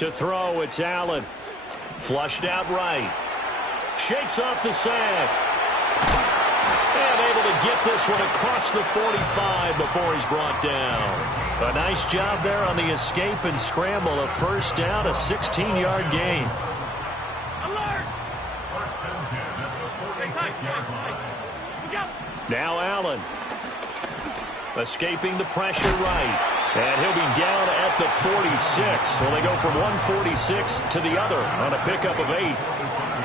To throw, it's Allen. Flushed out right. Shakes off the sack. And able to get this one across the 45 before he's brought down. A nice job there on the escape and scramble. A first down, a 16-yard gain. Alert! Now Allen. Escaping the pressure right. And he'll be down at the 46. So they go from 146 to the other on a pickup of 8.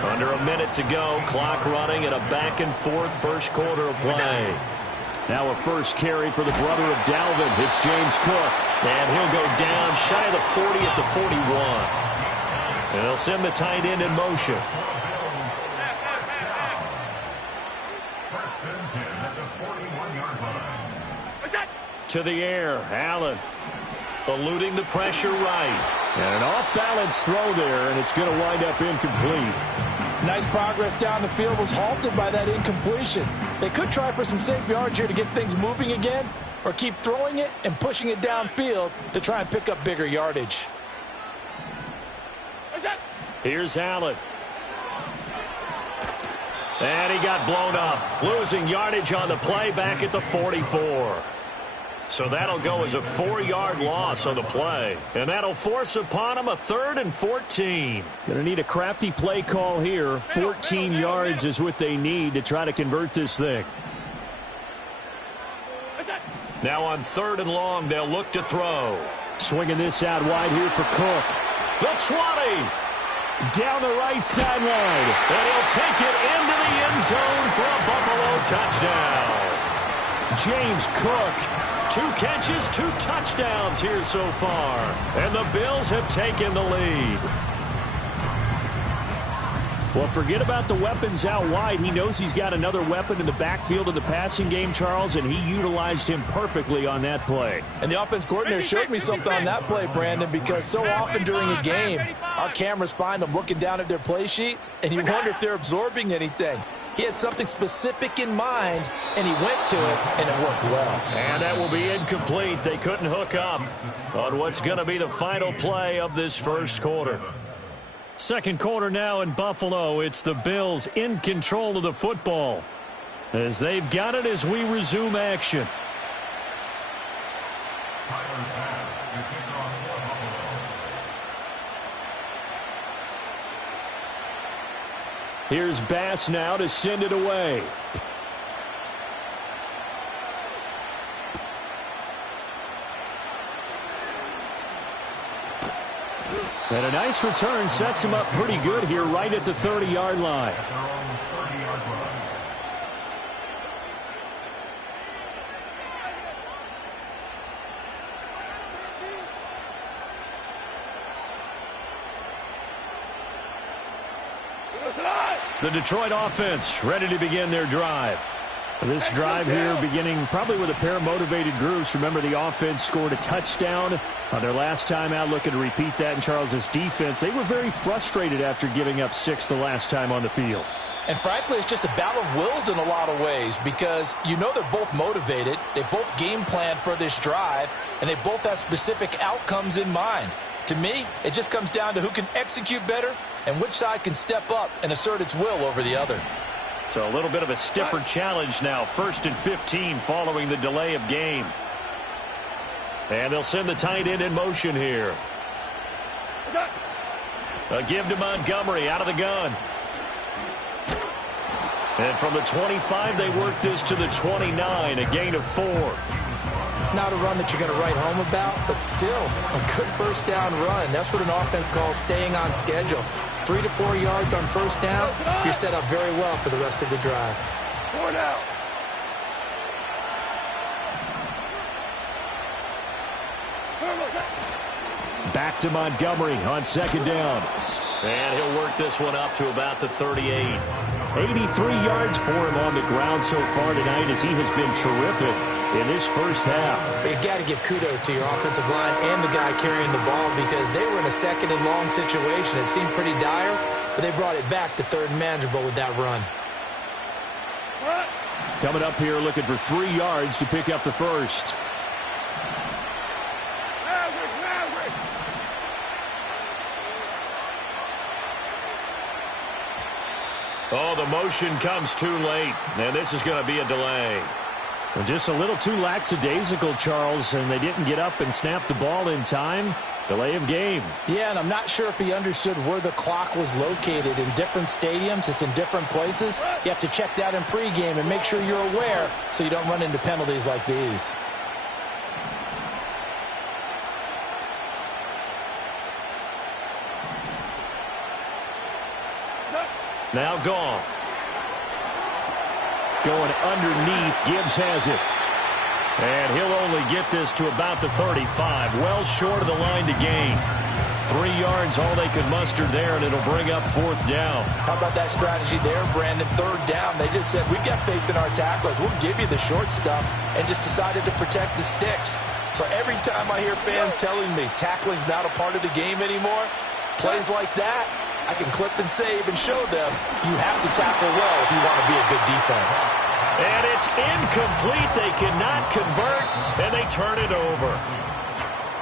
Under a minute to go. Clock running in a back-and-forth first quarter of play. Now a first carry for the brother of Dalvin. It's James Cook. And he'll go down shy of the 40 at the 41. And they'll send the tight end in motion. To the air, Allen eluding the pressure right. And an off-balance throw there, and it's going to wind up incomplete. Nice progress down the field, was halted by that incompletion. They could try for some safe yards here to get things moving again, or keep throwing it and pushing it downfield to try and pick up bigger yardage. Here's Allen. And he got blown up, losing yardage on the play back at the 44. So that'll go as a 4-yard loss on the play. And that'll force upon him a 3rd and 14. Going to need a crafty play call here. 14 yards is what they need to try to convert this thing. Now on 3rd and long, they'll look to throw. Swinging this out wide here for Cook. The 20. Down the right sideline. And he'll take it into the end zone for a Buffalo touchdown. James Cook. 2 catches, 2 touchdowns here so far. And the Bills have taken the lead. Well, forget about the weapons out wide. He knows he's got another weapon in the backfield of the passing game, Charles, and he utilized him perfectly on that play. And the offense coordinator showed me something on that play, Brandon, because so often during a game, our cameras find them looking down at their play sheets, and you wonder if they're absorbing anything. He had something specific in mind, and he went to it, and it worked well. And that will be incomplete. They couldn't hook up on what's going to be the final play of this first quarter. Second quarter now in Buffalo. It's the Bills in control of the football as they've got it as we resume action. Here's Bass now to send it away. And a nice return sets him up pretty good here right at the 30-yard line. The Detroit offense ready to begin their drive. This drive here beginning probably with a pair of motivated groups. Remember, the offense scored a touchdown on their last time out, looking to repeat that in Charles's defense. They were very frustrated after giving up 6 the last time on the field. And frankly, it's just a battle of wills in a lot of ways because you know they're both motivated. They both game planned for this drive, and they both have specific outcomes in mind. To me, it just comes down to who can execute better and which side can step up and assert its will over the other. So a little bit of a stiffer challenge now. 1st and 15 following the delay of game. And they'll send the tight end in motion here. A give to Montgomery out of the gun. And from the 25, they work this to the 29, a gain of 4. Not a run that you're going to write home about, but still a good first down run. That's what an offense calls staying on schedule. 3 to 4 yards on first down, you're set up very well for the rest of the drive. 4 now. Back to Montgomery on 2nd down. And he'll work this one up to about the 38. 83 yards for him on the ground so far tonight as he has been terrific in this first half. You've got to give kudos to your offensive line and the guy carrying the ball because they were in a 2nd and long situation. It seemed pretty dire, but they brought it back to 3rd and manageable with that run. Coming up here looking for 3 yards to pick up the first. Oh, the motion comes too late, and this is going to be a delay. Well, just a little too lackadaisical, Charles, and they didn't get up and snap the ball in time. Delay of game. Yeah, and I'm not sure if he understood where the clock was located. In different stadiums, it's in different places. You have to check that in pregame and make sure you're aware so you don't run into penalties like these. Now Goff. Going underneath. Gibbs has it. And he'll only get this to about the 35. Well short of the line to gain. 3 yards, all they could muster there, and it'll bring up 4th down. How about that strategy there, Brandon? 3rd down. They just said, we've got faith in our tacklers. We'll give you the short stuff, and just decided to protect the sticks. So every time I hear fans telling me tackling's not a part of the game anymore, plays like that, I can clip and save and show them you have to tackle well if you want to be a good defense. And it's incomplete. They cannot convert, and they turn it over.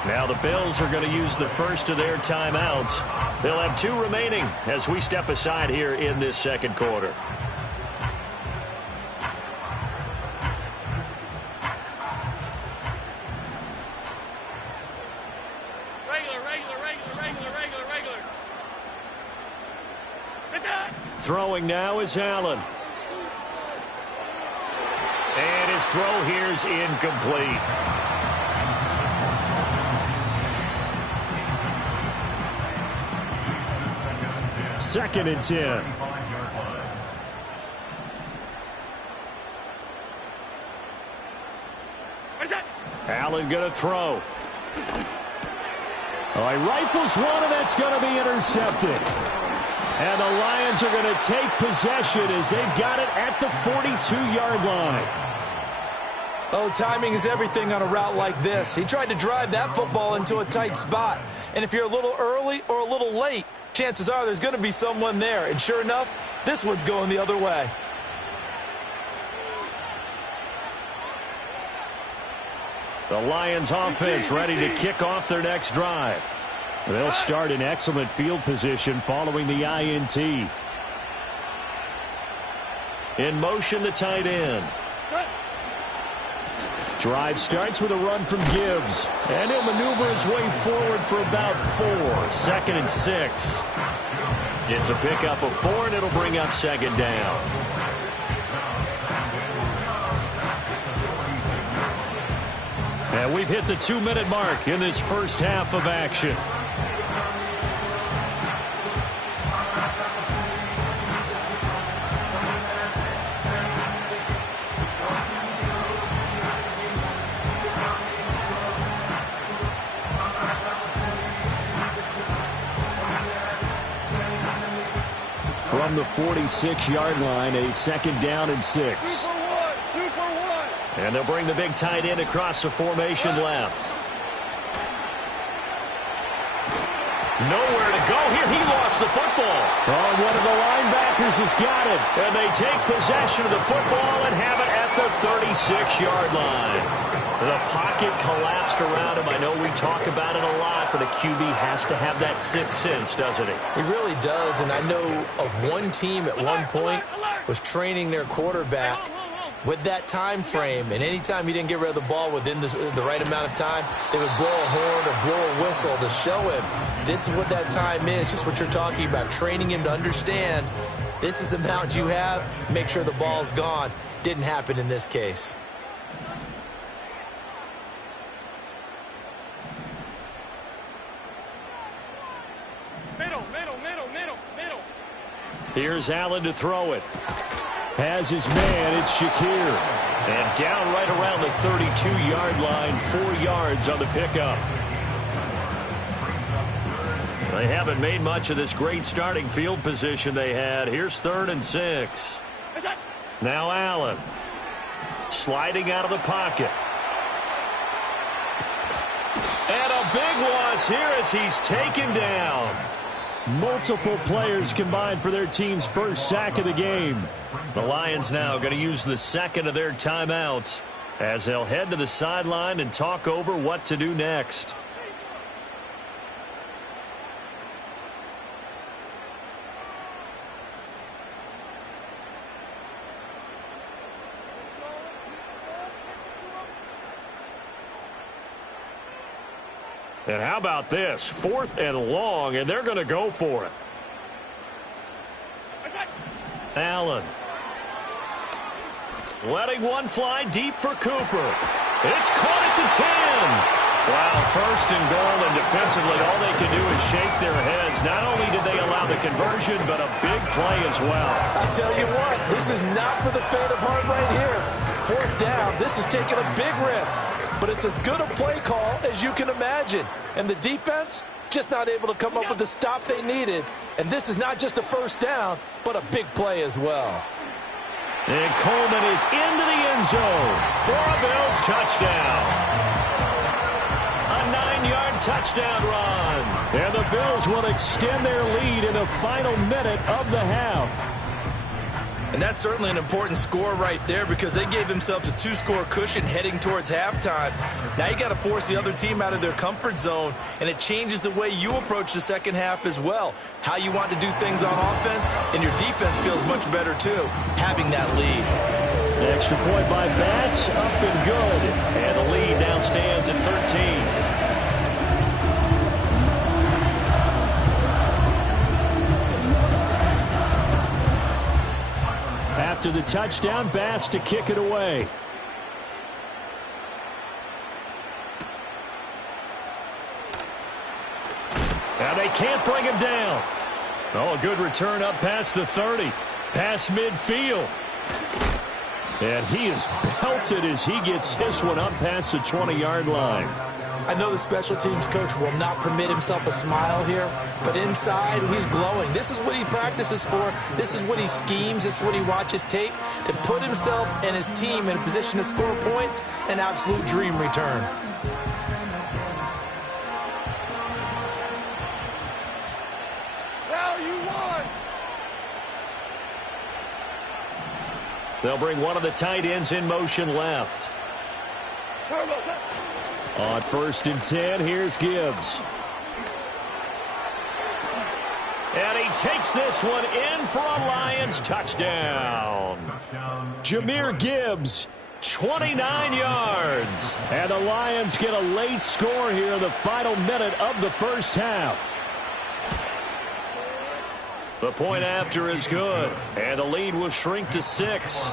Now the Bills are going to use the first of their timeouts. They'll have 2 remaining as we step aside here in this second quarter. Throwing now is Allen. And his throw here is incomplete. Second and 10. Allen going to throw. Oh, he rifles one, and that's going to be intercepted. And the Lions are going to take possession as they've got it at the 42-yard line. Oh, timing is everything on a route like this. He tried to drive that football into a tight spot. And if you're a little early or a little late, chances are there's going to be someone there. And sure enough, this one's going the other way. The Lions offense ready to kick off their next drive. They'll start in excellent field position following the INT. In motion, the tight end. Drive starts with a run from Gibbs. And he'll maneuver his way forward for about 4. 2nd and 6. It's a pickup of 4, and it'll bring up 2nd down. And we've hit the 2-minute mark in this first half of action. From the 46-yard line, a 2nd down and 6. And they'll bring the big tight end across the formation left. Nowhere to go here. He lost the football. Oh, one of the linebackers has got it. And they take possession of the football and have it at the 36-yard line. The pocket collapsed around him. I know we talk about it a lot, but a QB has to have that 6th sense, doesn't he? He really does, and I know of one team at one point was training their quarterback with that time frame, and anytime he didn't get rid of the ball within the right amount of time, they would blow a horn or blow a whistle to show him this is what that time is, just what you're talking about, training him to understand this is the amount you have, make sure the ball's gone. Didn't happen in this case. Here's Allen to throw it. Has his man, it's Shakir. And down right around the 32-yard line, 4 yards on the pickup. They haven't made much of this great starting field position they had. Here's 3rd and 6. Now Allen. Sliding out of the pocket. And a big loss here as he's taken down. Multiple players combined for their team's first sack of the game. The Lions now going to use the 2nd of their timeouts as they'll head to the sideline and talk over what to do next. And how about this? 4th and long, and they're going to go for it. Allen. Letting one fly deep for Cooper. It's caught at the 10. Wow, 1st and goal, and defensively all they can do is shake their heads. Not only did they allow the conversion, but a big play as well. I tell you what, this is not for the faint of heart right here. 4th down, this is taking a big risk. But it's as good a play call as you can imagine. And the defense, just not able to come up with the stop they needed. And this is not just a 1st down, but a big play as well. And Coleman is into the end zone for a Bills touchdown. A 9-yard touchdown run. And the Bills will extend their lead in the final minute of the half. And that's certainly an important score right there because they gave themselves a 2-score cushion heading towards halftime. Now you got to force the other team out of their comfort zone, and it changes the way you approach the second half as well. How you want to do things on offense, and your defense feels much better too, having that lead. Extra point by Bass, up and good. And the lead now stands at 13. After the touchdown, Bass to kick it away. Now they can't bring him down. Oh, a good return up past the 30. Past midfield. And he is belted as he gets this one up past the 20-yard line. I know the special teams coach will not permit himself a smile here, but inside he's glowing. This is what he practices for. This is what he schemes. This is what he watches tape to put himself and his team in a position to score points. An absolute dream return. Now you won. They'll bring one of the tight ends in motion left. On 1st and 10, here's Gibbs. And he takes this one in for a Lions touchdown. Jahmyr Gibbs, 29 yards. And the Lions get a late score here in the final minute of the first half. The point after is good, and the lead will shrink to 6.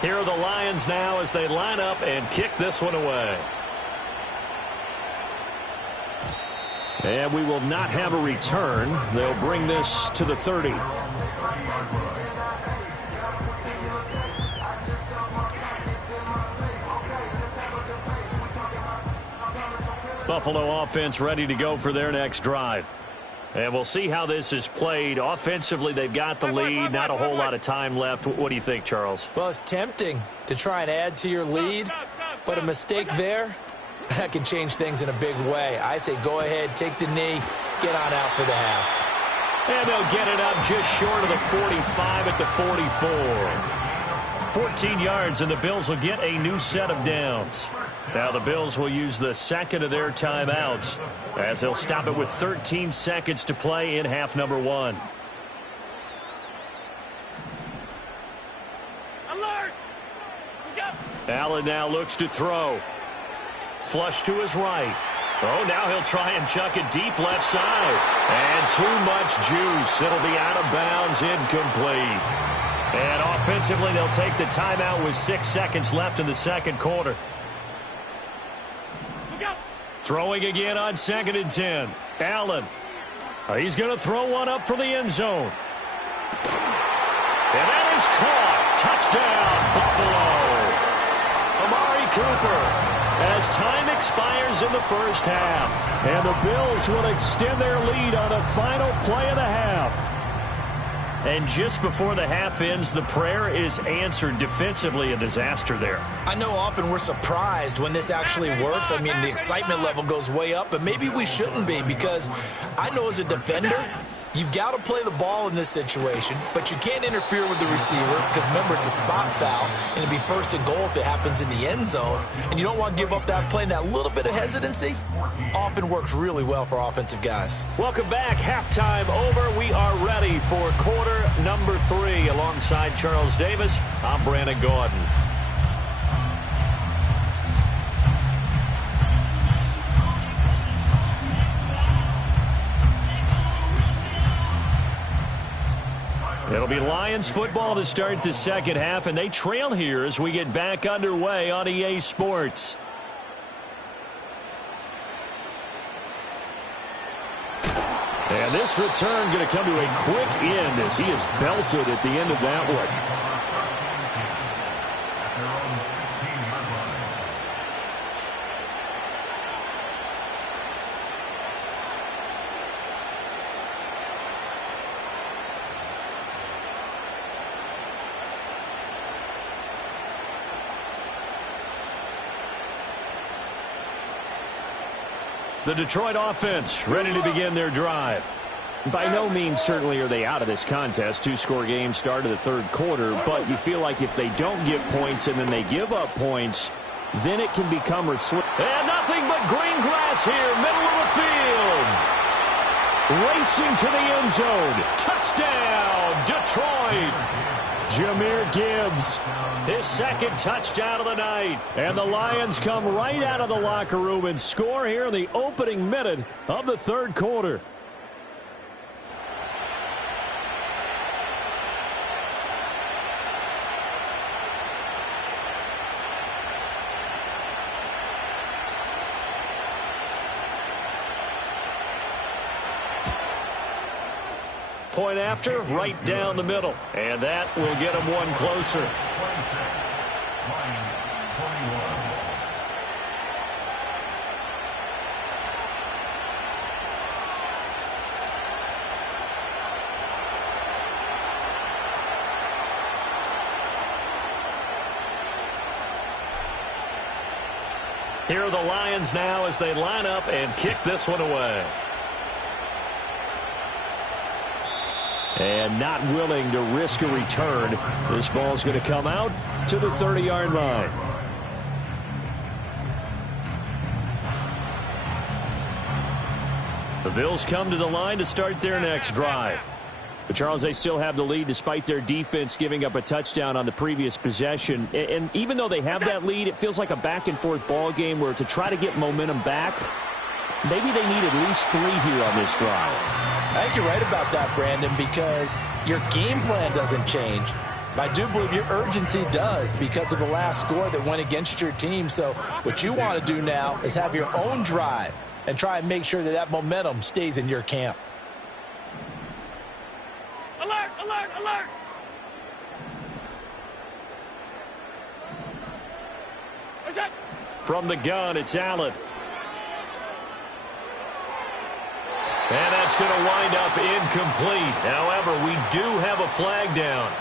Here are the Lions now as they line up and kick this one away. And we will not have a return. They'll bring this to the 30. Buffalo offense ready to go for their next drive. And we'll see how this is played. Offensively, they've got the lead. Not a whole lot of time left. What do you think, Charles? Well, it's tempting to try and add to your lead, but a mistake there, that can change things in a big way. I say go ahead, take the knee, get on out for the half. And they'll get it up just short of the 45 at the 44. 14 yards, and the Bills will get a new set of downs. Now the Bills will use the second of their timeouts as they'll stop it with 13 seconds to play in half number 1. Alert! Allen now looks to throw. Flush to his right. Oh, now he'll try and chuck it deep left side. And too much juice. It'll be out of bounds, incomplete. And offensively, they'll take the timeout with 6 seconds left in the second quarter. Throwing again on 2nd and 10. Allen. He's going to throw one up for the end zone. And that is caught. Touchdown, Buffalo. Amari Cooper. As time expires in the first half. And the Bills will extend their lead on the final play of the half. And just before the half ends, the prayer is answered. Defensively, a disaster there. I know often we're surprised when this actually works. I mean, the excitement level goes way up, but maybe we shouldn't be, because I know as a defender, You've got to play the ball in this situation, but you can't interfere with the receiver because, remember, it's a spot foul, and it'll be first and goal if it happens in the end zone, and you don't want to give up that play. And that little bit of hesitancy often works really well for offensive guys. Welcome back. Halftime over. We are ready for quarter number 3. Alongside Charles Davis, I'm Brandon Gaudin. It'll be Lions football to start the second half, and they trail here as we get back underway on EA Sports. And this return going to come to a quick end as he is belted at the end of that one. The Detroit offense ready to begin their drive. By no means certainly are they out of this contest. 2-score game start of the third quarter, but you feel like if they don't get points and then they give up points, then it can become and nothing but green grass here, middle of the field. Racing to the end zone. Touchdown, Detroit. Jahmyr Gibbs, his second touchdown of the night. And the Lions come right out of the locker room and score here in the opening minute of the third quarter. Point after, right down the middle. And that will get him one closer. Here are the Lions now as they line up and kick this one away. And not willing to risk a return. This ball's going to come out to the 30-yard line. The Bills come to the line to start their next drive. But Charles, they still have the lead despite their defense giving up a touchdown on the previous possession. And even though they have that lead, it feels like a back-and-forth ball game where to try to get momentum back, maybe they need at least 3 here on this drive. I think you're right about that, Brandon, because your game plan doesn't change. I do believe your urgency does because of the last score that went against your team. So what you want to do now is have your own drive and try and make sure that that momentum stays in your camp. Alert, alert, alert! What's that? From the gun, it's Allen. And that's going to wind up incomplete. However, we do have a flag down.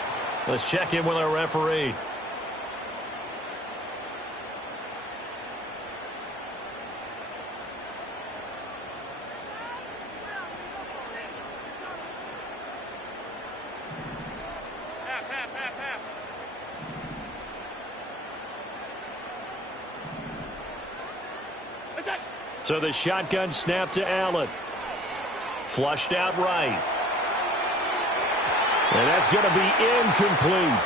Let's check in with our referee. What's that? So the shotgun snap to Allen. Flushed out right. And that's going to be incomplete.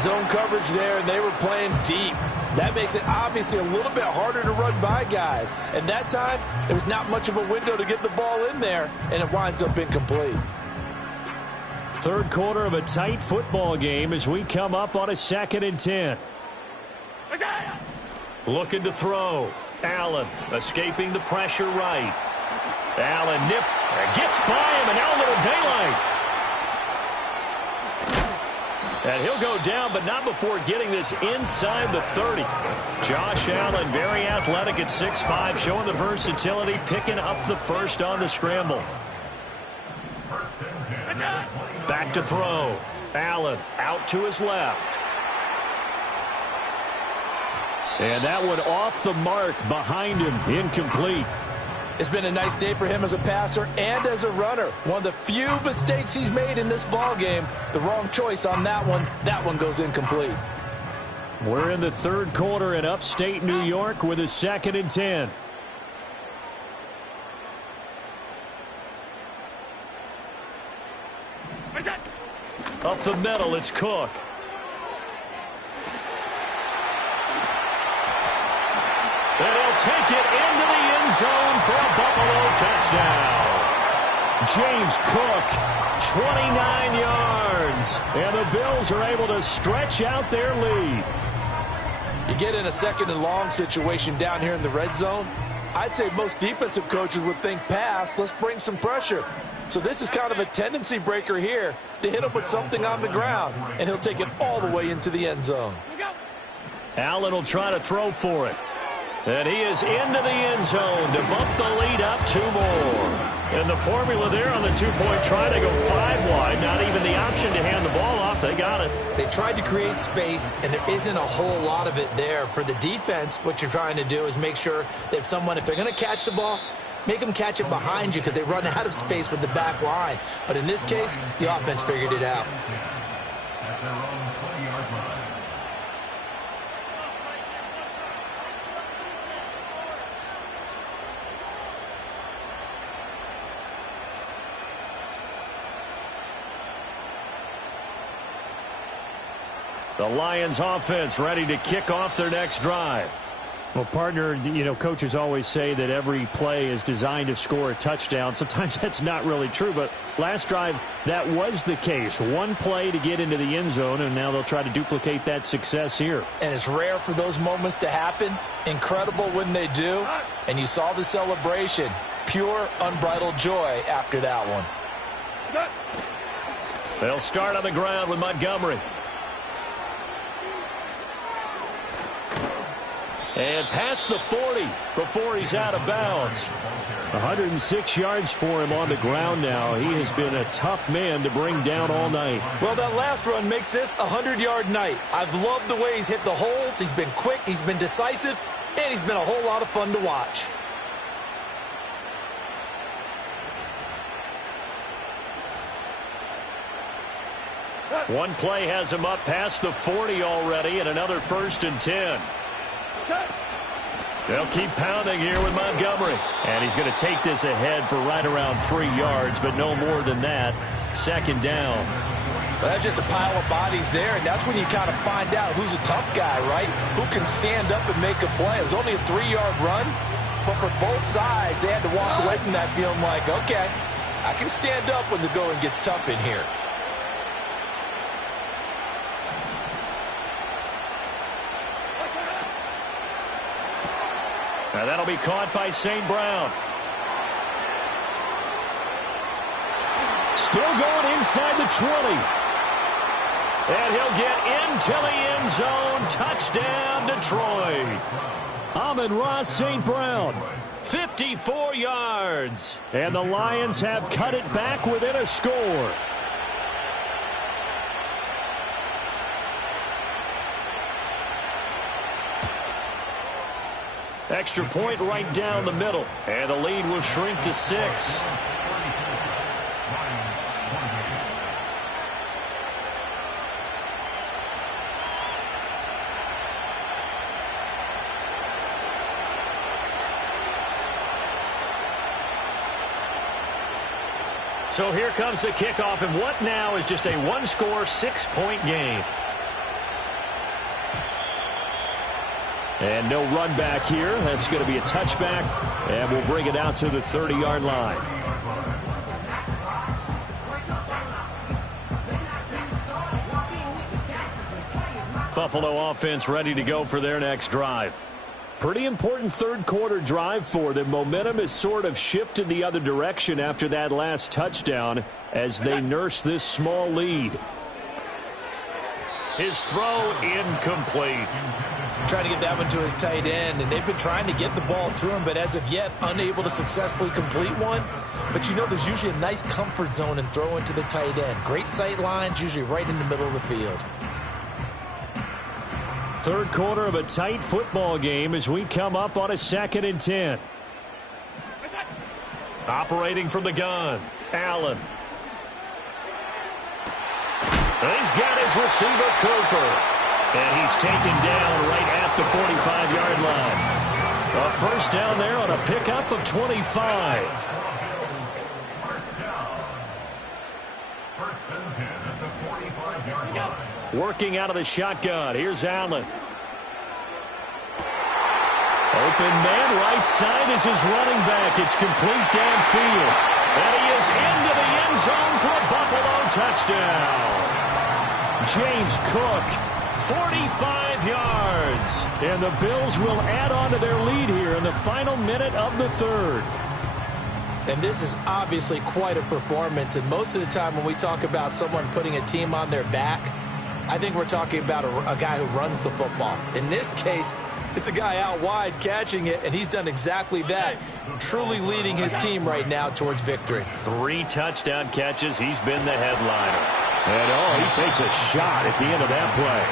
Zone coverage there, and they were playing deep. That makes it obviously a little bit harder to run by guys. And that time, there was not much of a window to get the ball in there, and it winds up incomplete. Third quarter of a tight football game as we come up on a 2nd and 10. Looking to throw. Allen escaping the pressure right. Allen gets by him, and now a little daylight. And he'll go down, but not before getting this inside the 30. Josh Allen, very athletic at 6'5", showing the versatility, picking up the first on the scramble. Back to throw. Allen out to his left. And that one off the mark behind him, incomplete. It's been a nice day for him as a passer and as a runner. One of the few mistakes he's made in this ball game. The wrong choice on that one. That one goes incomplete. We're in the third quarter in upstate New York with a 2nd and 10. Up the middle, it's Cook. And he'll take it into the end zone for a Buffalo touchdown. James Cook, 29 yards. And the Bills are able to stretch out their lead. You get in a 2nd and long situation down here in the red zone, I'd say most defensive coaches would think pass, let's bring some pressure. So this is kind of a tendency breaker here to hit him with something on the ground, and he'll take it all the way into the end zone. Allen will try to throw for it. And he is into the end zone to bump the lead up 2 more. And the formula there on the 2-point try to go 5 wide. Not even the option to hand the ball off. They got it. They tried to create space, and there isn't a whole lot of it there. For the defense, what you're trying to do is make sure that if they're going to catch the ball, make them catch it behind you because they run out of space with the back line. But in this case, the offense figured it out. The Lions offense ready to kick off their next drive. Well, partner, coaches always say that every play is designed to score a touchdown. Sometimes that's not really true, but last drive, that was the case. 1 play to get into the end zone, and now they'll try to duplicate that success here. And it's rare for those moments to happen. Incredible when they do. And you saw the celebration. Pure, unbridled joy after that one. They'll start on the ground with Montgomery. And past the 40 before he's out of bounds. 106 yards for him on the ground now. He has been a tough man to bring down all night. Well, that last run makes this a 100-yard night. I've loved the way he's hit the holes. He's been quick, he's been decisive, and he's been a whole lot of fun to watch. One play has him up past the 40 already, and another 1st and 10. They'll keep pounding here with Montgomery. And he's going to take this ahead for right around 3 yards, but no more than that. 2nd down. Well, that's just a pile of bodies there, and that's when you kind of find out who's a tough guy, right? Who can stand up and make a play. It was only a 3-yard run, but for both sides, they had to walk away from that feeling like, okay, I can stand up when the going gets tough in here. Now that'll be caught by St. Brown. Still going inside the 20. And he'll get into the end zone. Touchdown, Detroit. Amon-Ra St. Brown, 54 yards. And the Lions have cut it back within a score. Extra point right down the middle. And the lead will shrink to 6. So here comes the kickoff, and what now is just a 1-score, 6-point game. And no run back here. That's going to be a touchback, and we'll bring it out to the 30-yard line. Buffalo offense ready to go for their next drive. Pretty important third-quarter drive for them. Momentum has sort of shifted the other direction after that last touchdown as they nurse this small lead. His throw incomplete. Trying to get that one to his tight end, and they've been trying to get the ball to him, but as of yet, unable to successfully complete one. But you know there's usually a nice comfort zone in throwing to the tight end. Great sight lines, usually right in the middle of the field. Third quarter of a tight football game as we come up on a 2nd and 10. Operating from the gun, Allen. He's got his receiver, Cooper. And he's taken down right at the 45-yard line. A first down there on a pickup of 25. Working out of the shotgun. Here's Allen. Open man, right side is his running back. It's complete downfield. And he is into the end zone for a Buffalo touchdown. James Cook, 45 yards. And the Bills will add on to their lead here in the final minute of the third. And this is obviously quite a performance. And most of the time when we talk about someone putting a team on their back, I think we're talking about a guy who runs the football. In this case, it's a guy out wide catching it, and he's done exactly that, truly leading his team right now towards victory. 3 touchdown catches. He's been the headliner. And, he takes a shot at the end of that play.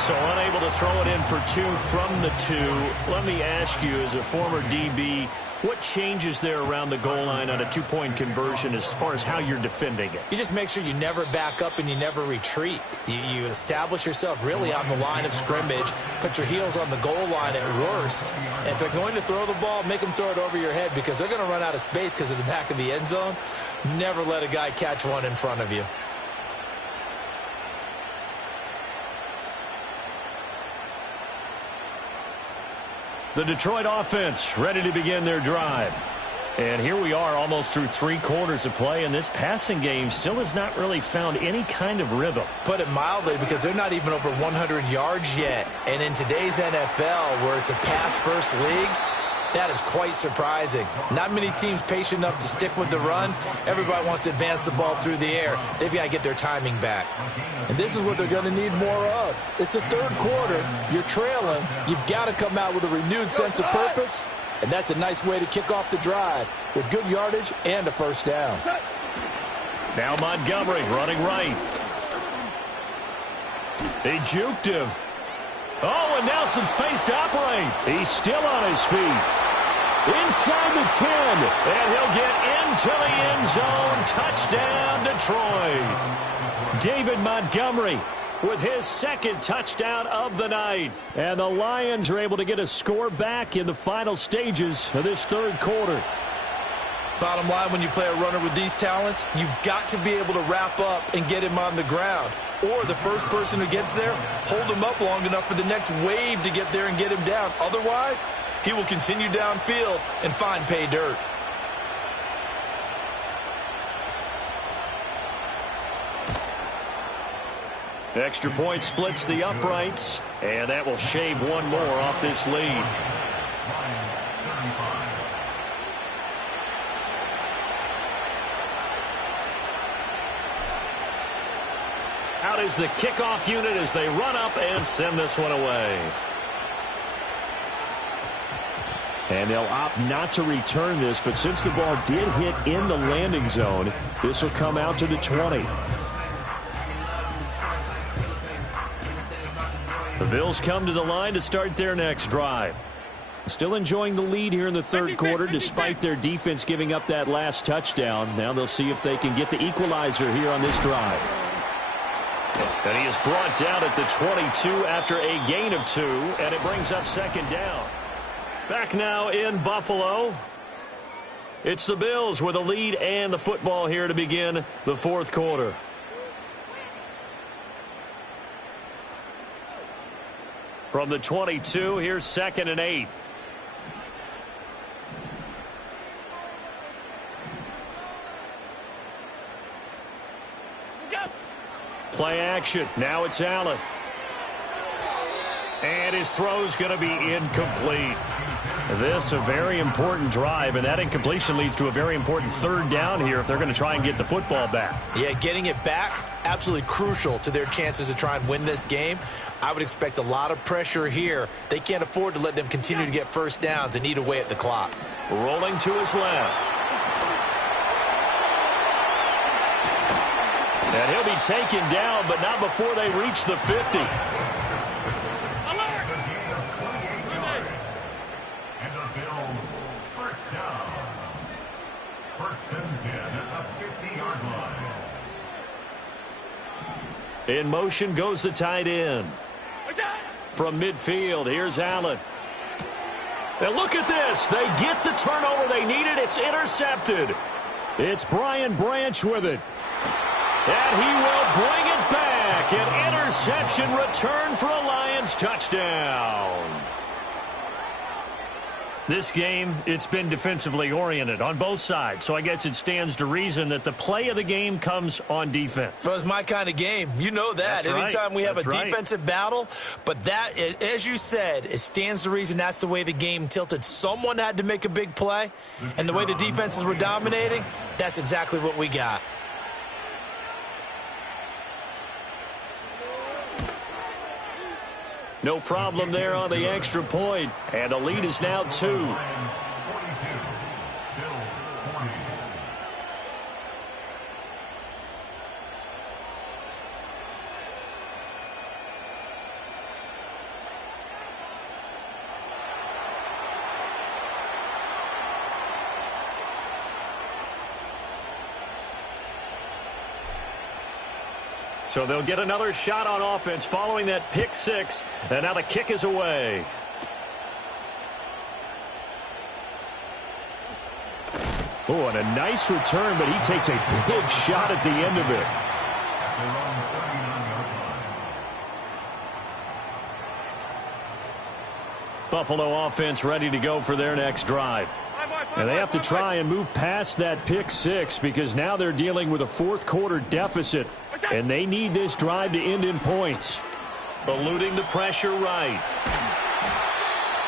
So unable to throw it in for 2 from the 2. Let me ask you, as a former DB, what changes there around the goal line on a 2-point conversion as far as how you're defending it? You just make sure you never back up and you never retreat. You establish yourself really on the line of scrimmage, put your heels on the goal line at worst. And if they're going to throw the ball, make them throw it over your head because they're going to run out of space because of the back of the end zone. Never let a guy catch one in front of you. The Detroit offense ready to begin their drive. And here we are almost through 3 quarters of play, and this passing game still has not really found any kind of rhythm. Put it mildly, because they're not even over 100 yards yet. And in today's NFL, where it's a pass-first league, that is quite surprising. Not many teams patient enough to stick with the run. Everybody wants to advance the ball through the air. They've got to get their timing back. And this is what they're going to need more of. It's the third quarter. You're trailing. You've got to come out with a renewed sense of purpose. And that's a nice way to kick off the drive with good yardage and a first down. Now Montgomery running right. They juked him. Oh, and now some space to operate. He's still on his feet. Inside the 10. And he'll get into the end zone. Touchdown, Detroit. David Montgomery with his 2nd touchdown of the night. And the Lions are able to get a score back in the final stages of this third quarter. Bottom line, when you play a runner with these talents, you've got to be able to wrap up and get him on the ground. Or the first person who gets there, hold him up long enough for the next wave to get there and get him down. Otherwise, he will continue downfield and find pay dirt. Extra point splits the uprights, and that will shave one more off this lead. Out is the kickoff unit as they run up and send this one away. And they'll opt not to return this, but since the ball did hit in the landing zone, this will come out to the 20. The Bills come to the line to start their next drive. Still enjoying the lead here in the third quarter despite their defense giving up that last touchdown. Now they'll see if they can get the equalizer here on this drive. And he is brought down at the 22 after a gain of 2, and it brings up 2nd down. Back now in Buffalo. It's the Bills with a lead and the football here to begin the fourth quarter. From the 22, here's 2nd and 8. Play action. Now it's Allen. And his throw's going to be incomplete. This a very important drive, and that incompletion leads to a very important 3rd down here if they're going to try and get the football back. Yeah, getting it back, absolutely crucial to their chances to try and win this game. I would expect a lot of pressure here. They can't afford to let them continue to get first downs and eat away at the clock. Rolling to his left. And he'll be taken down, but not before they reach the 50. In motion goes the tight end. From midfield, here's Allen. And look at this. They get the turnover they needed. It's intercepted. It's Brian Branch with it. And he will bring it back. An interception return for a Lions touchdown. This game, it's been defensively oriented on both sides, so I guess it stands to reason that the play of the game comes on defense. Well, it's my kind of game. You know that. That's right. Anytime we have That's a right. defensive battle, but that, as you said, it stands to reason that's the way the game tilted. Someone had to make a big play, and the way the defenses were dominating, that's exactly what we got. No problem there on the extra point. And the lead is now 2. So they'll get another shot on offense following that pick 6. And now the kick is away. Oh, and a nice return, but he takes a big shot at the end of it. Buffalo offense ready to go for their next drive. And they have to try and move past that pick 6 because now they're dealing with a fourth-quarter deficit, and they need this drive to end in points. Eluding the pressure right.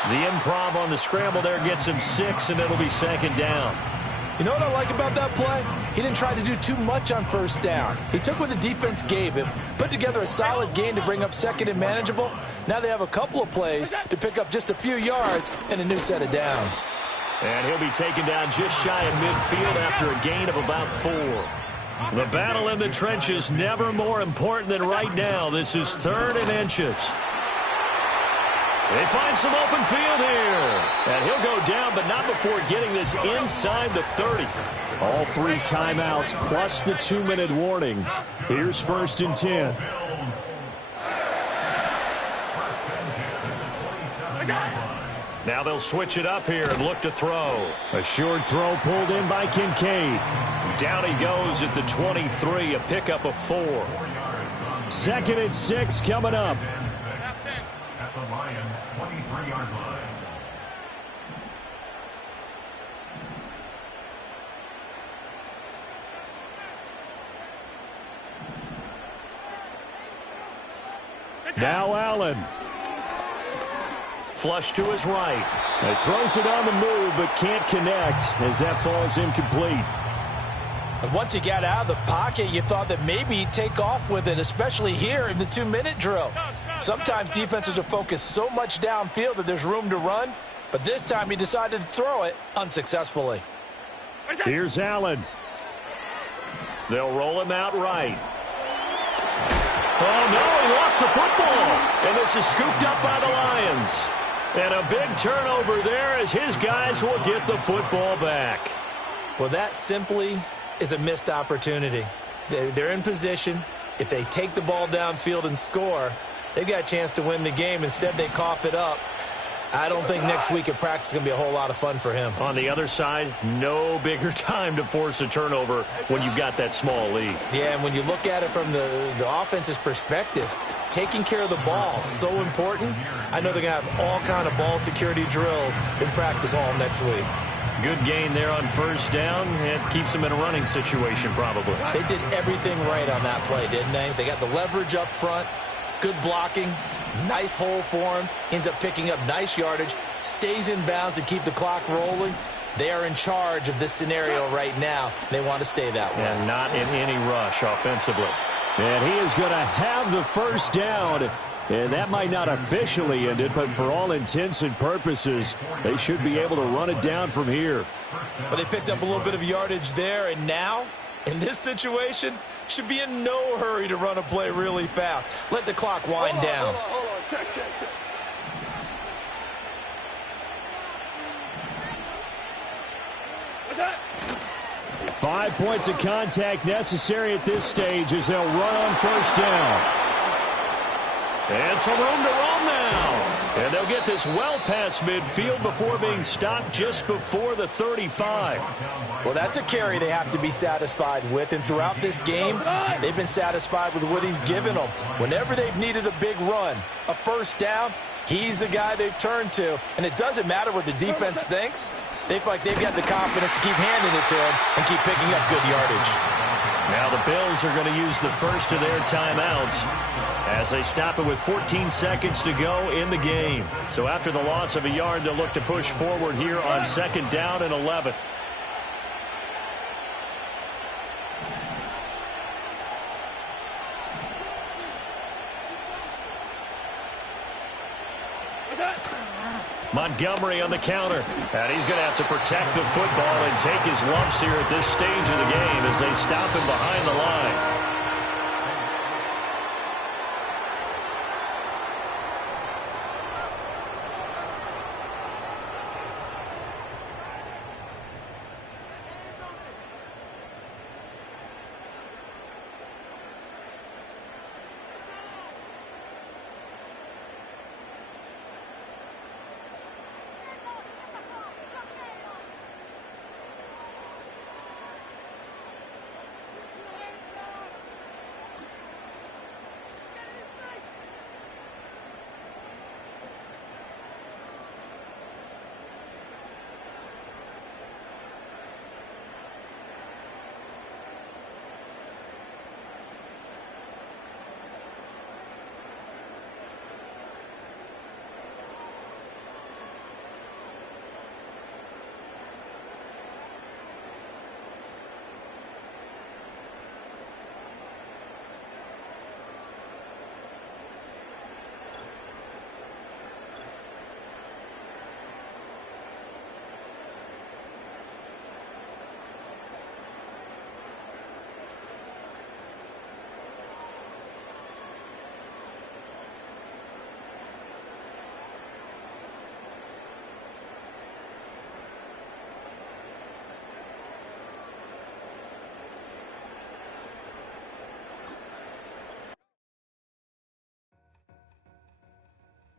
The improv on the scramble there gets him 6, and it'll be second down. You know what I like about that play? He didn't try to do too much on first down. He took what the defense gave him, put together a solid gain to bring up second and manageable. Now they have a couple of plays to pick up just a few yards and a new set of downs. And he'll be taken down just shy of midfield after a gain of about 4. The battle in the trenches never more important than right now. This is 3rd and inches. They find some open field here. And he'll go down, but not before getting this inside the 30. All 3 timeouts plus the 2-minute warning. Here's 1st and 10. Now they'll switch it up here and look to throw. A short throw pulled in by Kincaid. Down he goes at the 23, a pickup of 4. 2nd and 6 coming up. At the Lions' 23-yard line. Now Allen. Flush to his right. He throws it on the move, but can't connect as that falls incomplete. And once he got out of the pocket, you thought that maybe he'd take off with it, especially here in the 2-minute drill. Sometimes defenses are focused so much downfield that there's room to run, but this time he decided to throw it unsuccessfully. Here's Allen. They'll roll him out right. Oh, no, he lost the football. And this is scooped up by the Lions. And a big turnover there as his guys will get the football back. Well, that simply is a missed opportunity. They're in position. If they take the ball downfield and score, they've got a chance to win the game. Instead, they cough it up. I don't think next week at practice is going to be a whole lot of fun for him. On the other side, no bigger time to force a turnover when you've got that small lead. Yeah, and when you look at it from the offense's perspective, taking care of the ball is so important. I know they're going to have all kind of ball security drills in practice all next week. Good gain there on first down. It keeps them in a running situation probably. They did everything right on that play, didn't they? They got the leverage up front, good blocking, nice hole for him, ends up picking up nice yardage, stays in bounds to keep the clock rolling. They are in charge of this scenario right now. They want to stay that way. And not in any rush offensively. And he is going to have the first down. And that might not officially end it, but for all intents and purposes, they should be able to run it down from here. But they picked up a little bit of yardage there, and now, in this situation, should be in no hurry to run a play really fast. Let the clock wind down. Hold on. Check. 5 points of contact necessary at this stage as they'll run on first down. And some room to roam now. And they'll get this well past midfield before being stopped just before the 35. Well, that's a carry they have to be satisfied with. And throughout this game, they've been satisfied with what he's given them. Whenever they've needed a big run, a first down, he's the guy they've turned to. And it doesn't matter what the defense thinks. They feel like they've got the confidence to keep handing it to him and keep picking up good yardage. Now the Bills are going to use the first of their timeouts as they stop it with 14 seconds to go in the game. So after the loss of a yard, they'll look to push forward here on 2nd down and 11. Montgomery on the counter. And he's going to have to protect the football and take his lumps here at this stage of the game as they stop him behind the line.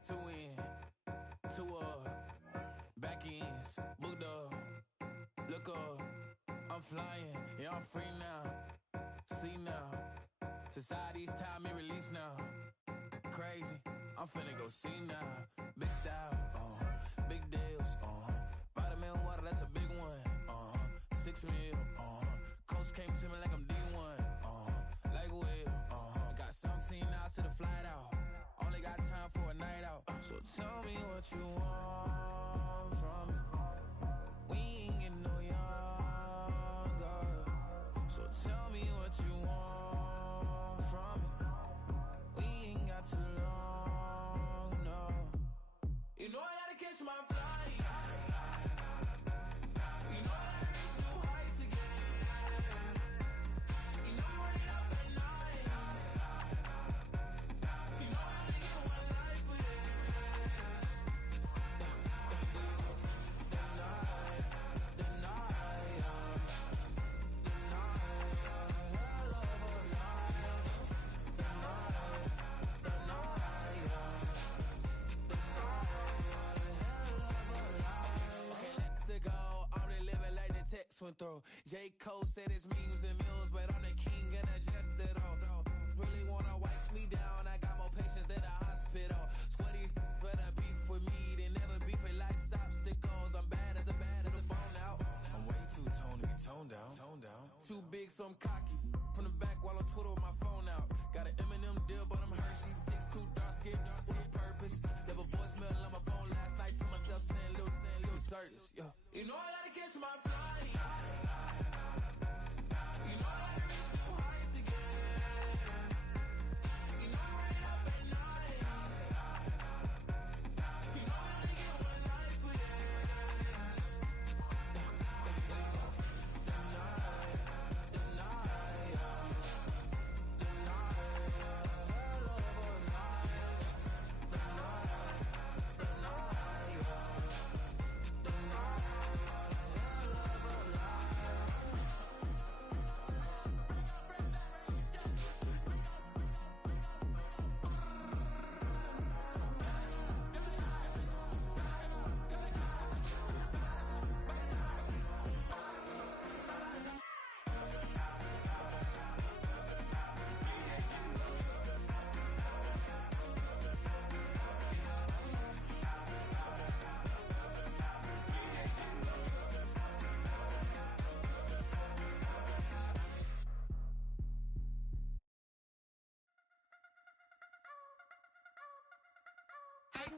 Two in, two back ends, booked up, look up, I'm flying, yeah, I'm free now, see now, society's time me release now, crazy, I'm finna go see now, big style, big deals, vitamin water, that's a big one, 6 mil, coach came to me like I'm D1, like Will, got 17 hours to the flight out. Only got time for a night out. So tell me what you want from me. We ain't getting no younger. So tell me what you want from me. We ain't got too long, no. You know I gotta catch my flight. You know I gotta reach new heights again. You know we run it up at night. You know I gotta get one life for this. Went through. J. Cole said it's memes and mules, but I'm the king and adjust it all. Really wanna wipe me down, I got more patience than a hospital. Sweaties better beef with me, they never beef with life's obstacles. I'm bad as a bone out. I'm way too toned to be toned down. Too big, so I'm cocky. From the back while I'm Twitter with my phone out. Got an Eminem deal, but I'm Hershey 6'2", dark skin, with a purpose. Never voicemail on my phone last night to myself saying Lil Curtis. Yeah. You know I gotta catch my flight. You know I gotta reach new heights again. You know we run it up at night. You know I gotta get one life for this. The night,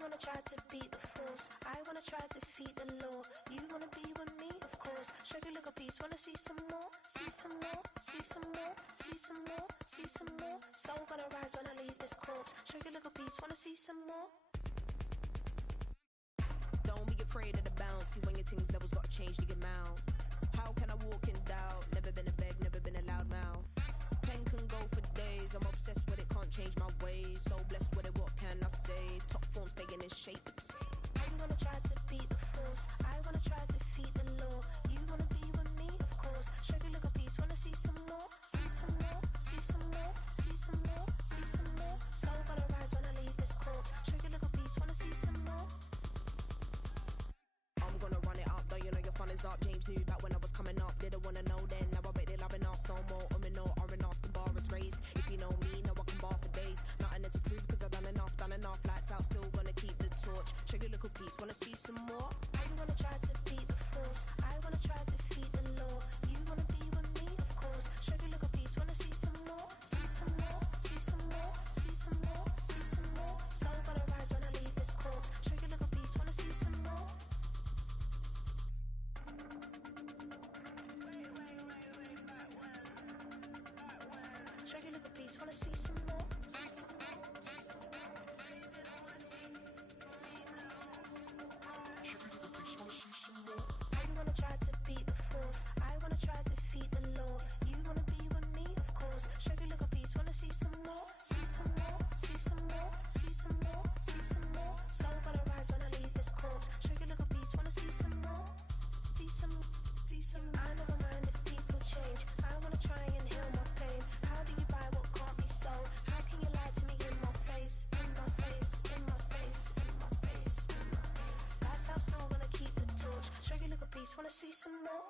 wanna try to beat the force. I wanna try to defeat the law. You wanna be with me, of course. Show you look a piece, wanna see some more, see some more, see some more, see some more, see some more. Soul gonna rise when I leave this corpse. Show you look a piece, wanna see some more. Don't be afraid of the bounce. See when your things levels got to change to your mouth. How can I walk in doubt? Never been a beg, never been a loud mouth. Pen can go for days. I'm obsessed with it, can't change my ways. So blessed with it, what can I say? Top form staying in shape. I wanna try to beat the force. I wanna try to defeat the law. You wanna be with me, of course. Show you look a piece, wanna see some more, see some more, see some more, see some more, see some more. Soul gonna rise when I leave this corpse. Show you look a piece, wanna see some more. I'm gonna run it up, though you know your fun is up. James knew back when I was coming up. Didn't wanna know then, now I bet they loving us no more. No, R&R's, the bar is raised. If you know me, now I can bar for days. Nothing to prove, cause I've done enough. Lights out, still gonna keep the torch. Show you look a piece, wanna see some more? I wanna try to beat the force. I wanna try to defeat the law. You wanna be with me, of course. Show you look a piece, wanna see some more, see some more, see some more, see some more, see some more. Soul gonna rise when I leave this corpse. Show you look a piece, wanna see some more. Show you look a piece, wanna see some more. I wanna try to beat the force. I wanna try to defeat the law. You wanna be with me, of course. Show you look a piece, wanna see some more, see some more, see some more, see some more, see some more. Soul gonna rise when I leave this corpse. Show you look a piece, wanna see some more, see some, see some. I never mind if people change. I wanna try and heal my pain. How do you buy what can't be sold? How can you lie to me in my face, in my face, in my face, in my face, in my face? That's how still gonna keep the torch. Show you look a piece, wanna see some more.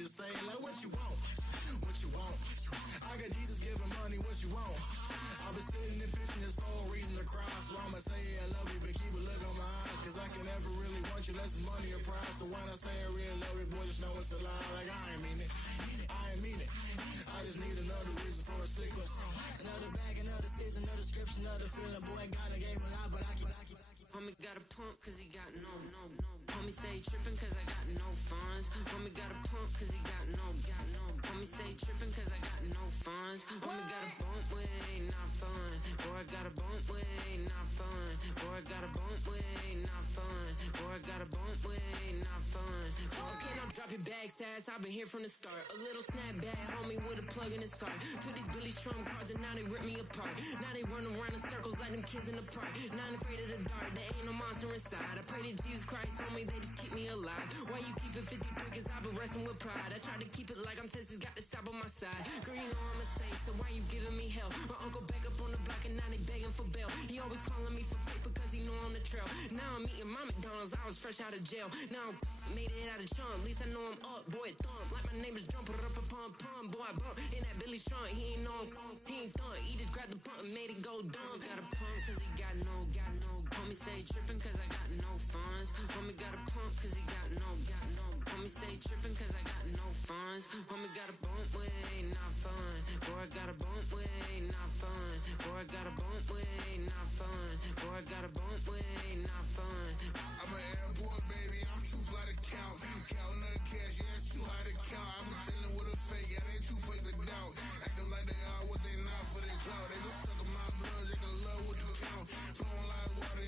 me to say it like, what you want? What you want? I got Jesus giving money, what you want? I've been sitting and pitching this for a reason to cry. So I'ma say I love you, but keep a look on my eye. Cause I can never really want you unless it's money or prize. So when I say I really love you, boy, just know it's a lie. Like I ain't mean it. I ain't mean it. I just need another reason for a sickle. Another bag, another season, another description, another feeling. Boy, God, I gave him a lot, but I keep. Homie got a pump cause he got no. Homie stay trippin' cause I got no funds. Homie got a pump cause he got no. Homie stay trippin' cause I got no funds. Homie got a bump with ain't not fun. Boy, I got a bump with ain't not fun. Boy, I got a bump with ain't not fun. Boy, I got a bump with ain't not fun. Okay, now drop your bag, sass. I've been here from the start. A little snapback, homie, with a plug in his heart. Took these Billy Strum cards and now they rip me apart. Now they run around in circles like them kids in the park. Not afraid of the dark. There ain't no monster inside. I pray to Jesus Christ, homie, they just keep me alive. Why you keep it 53? Cause I've been wrestling with pride. I try to keep it like I'm Texas, got the South on my side. Girl, you know I'm a saint, so why you giving me hell? My uncle back up on the block and now they begging for bail. He always calling me for paper cause he know I'm the trail. Now I'm eating my McDonald's, I was fresh out of jail. Now I'm made it out of chump, at least I know I'm up, boy, thump. Like my neighbors jumping up a pum. Boy, I bump in that Billy Strong, he ain't know, he ain't thump. He just grabbed the pump and made it go dumb. Got a pump cause he got no. Homie stay trippin' cause I got no funds. Homie got a pump cause he got no. Homie stay trippin' cause I got no funds. Homie got a bump with ain't not fun. Boy, I got a bump with ain't not fun. Boy, I got a bump with ain't not fun. Boy, I got a bump with ain't not fun. I'm an airport baby, I'm too fly to count. Counting the cash, yeah, it's too high to count. I'm pretending with a fake, yeah, they too fake to doubt. Acting like they are what they not for their clout. They just suckin' my blood, they can love what you count. Flowing like water,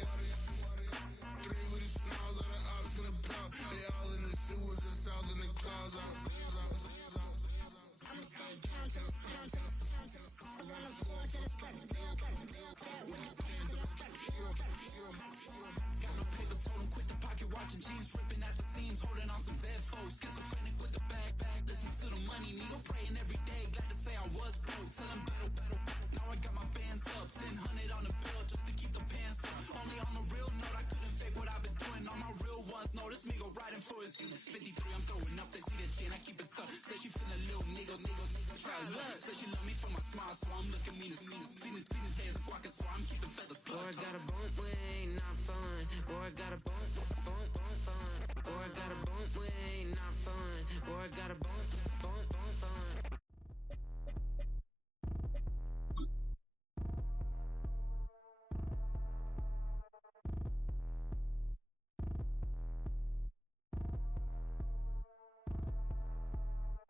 three with the smiles on the ops gonna pout. They all in the sewers and south in the clouds. I'ma stay down to the sound, to the sound, to the sound. On the floor to the steps, build, with the plan to the steps. Got no paper, told him quit the pocket, watching jeans ripping at the seams, holding on some dead foes. Schizophrenic with the bag, listen to the money, nigga praying every day. Glad to say I was broke, tell him battle. Now I got my bands up, 1000 on the bill just to keep the pants up. Only on the real note, I couldn't fake what I've been doing. All my real ones know this nigga riding for his 53, I'm throwing up, they see the chain, I keep it tough. Say she feeling little nigga, try love. Say she love me for my smile, so I'm looking mean as Seen his days squawking, so I'm keeping feathers plucked. Boy, I got a bump with ain't not fun. Boy, I got a bump fun. Boy, I got a bump with ain't not fun. Boy, I got a bump fun.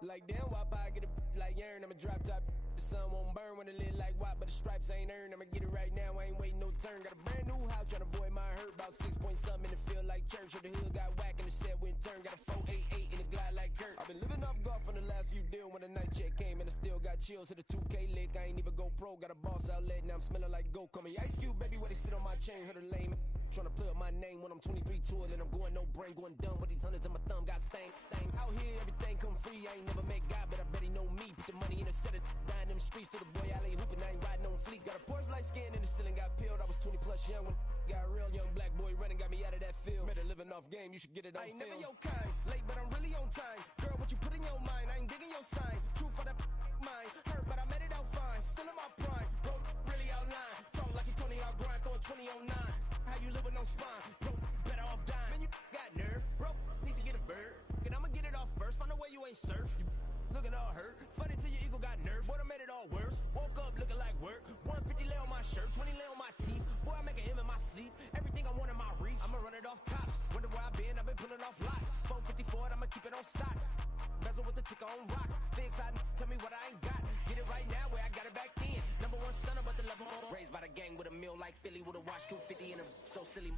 Like damn, why I get a like urn? I'ma drop top. The sun won't burn when it lit like white, but the stripes ain't earned. I'ma get it right now, I ain't waiting no turn. Got a brand new house, tryna avoid my hurt. About 6 point something in the field like church. Or the hood got whack and the set went turn. Got a 488 in the glide like Kurt. I've been living off golf on the last few deals. When the night check came and I still got chills. Hit a 2K lick, I ain't even go pro. Got a boss outlet, now I'm smelling like gold. Call me Ice Cube, baby, where they sit on my chain. Heard a lame tryna play up my name when I'm 23 to it. And I'm going no brain, going dumb with these hundreds in my thumb. Got stank. Out here, everything come free. I ain't never met God, but I bet he know me. Put the money in a set of dying them streets to the boy alley hooping. I ain't riding on fleek. Got a Porsche light skin in the ceiling, got peeled. I was 20 plus young when got real young black boy running, got me out of that field. Better living off game, you should get it on film. I ain't never your kind, late but I'm really on time. Girl, what you put in your mind, I ain't digging your sign. True for that mind, hurt but I made it out fine. Still in my prime, bro, really outline. Talk like you Tony out grind, throwing 20 on 9. How you live with no spine, bro, better off dying. Man, you got nerve, bro, need to get a bird. And I'ma get it off first, find a way you ain't surf. You looking all hurt, funny till your ego got nerve. Boy, I made it all worse, woke up looking like work. 150 lay on my shirt, 20 lay on my teeth. Boy, I make an M in my sleep, everything I want in my reach. I'ma run it off tops, wonder where I've been pulling off lots. 454, I'ma keep it on stock. Bezel with the ticker on rocks. Big side, tell me what I ain't got. Get it right now where I got it back then. Number one stunner, but the level more. Raised by the gang with a meal like Philly with a watch 250 and a so silly.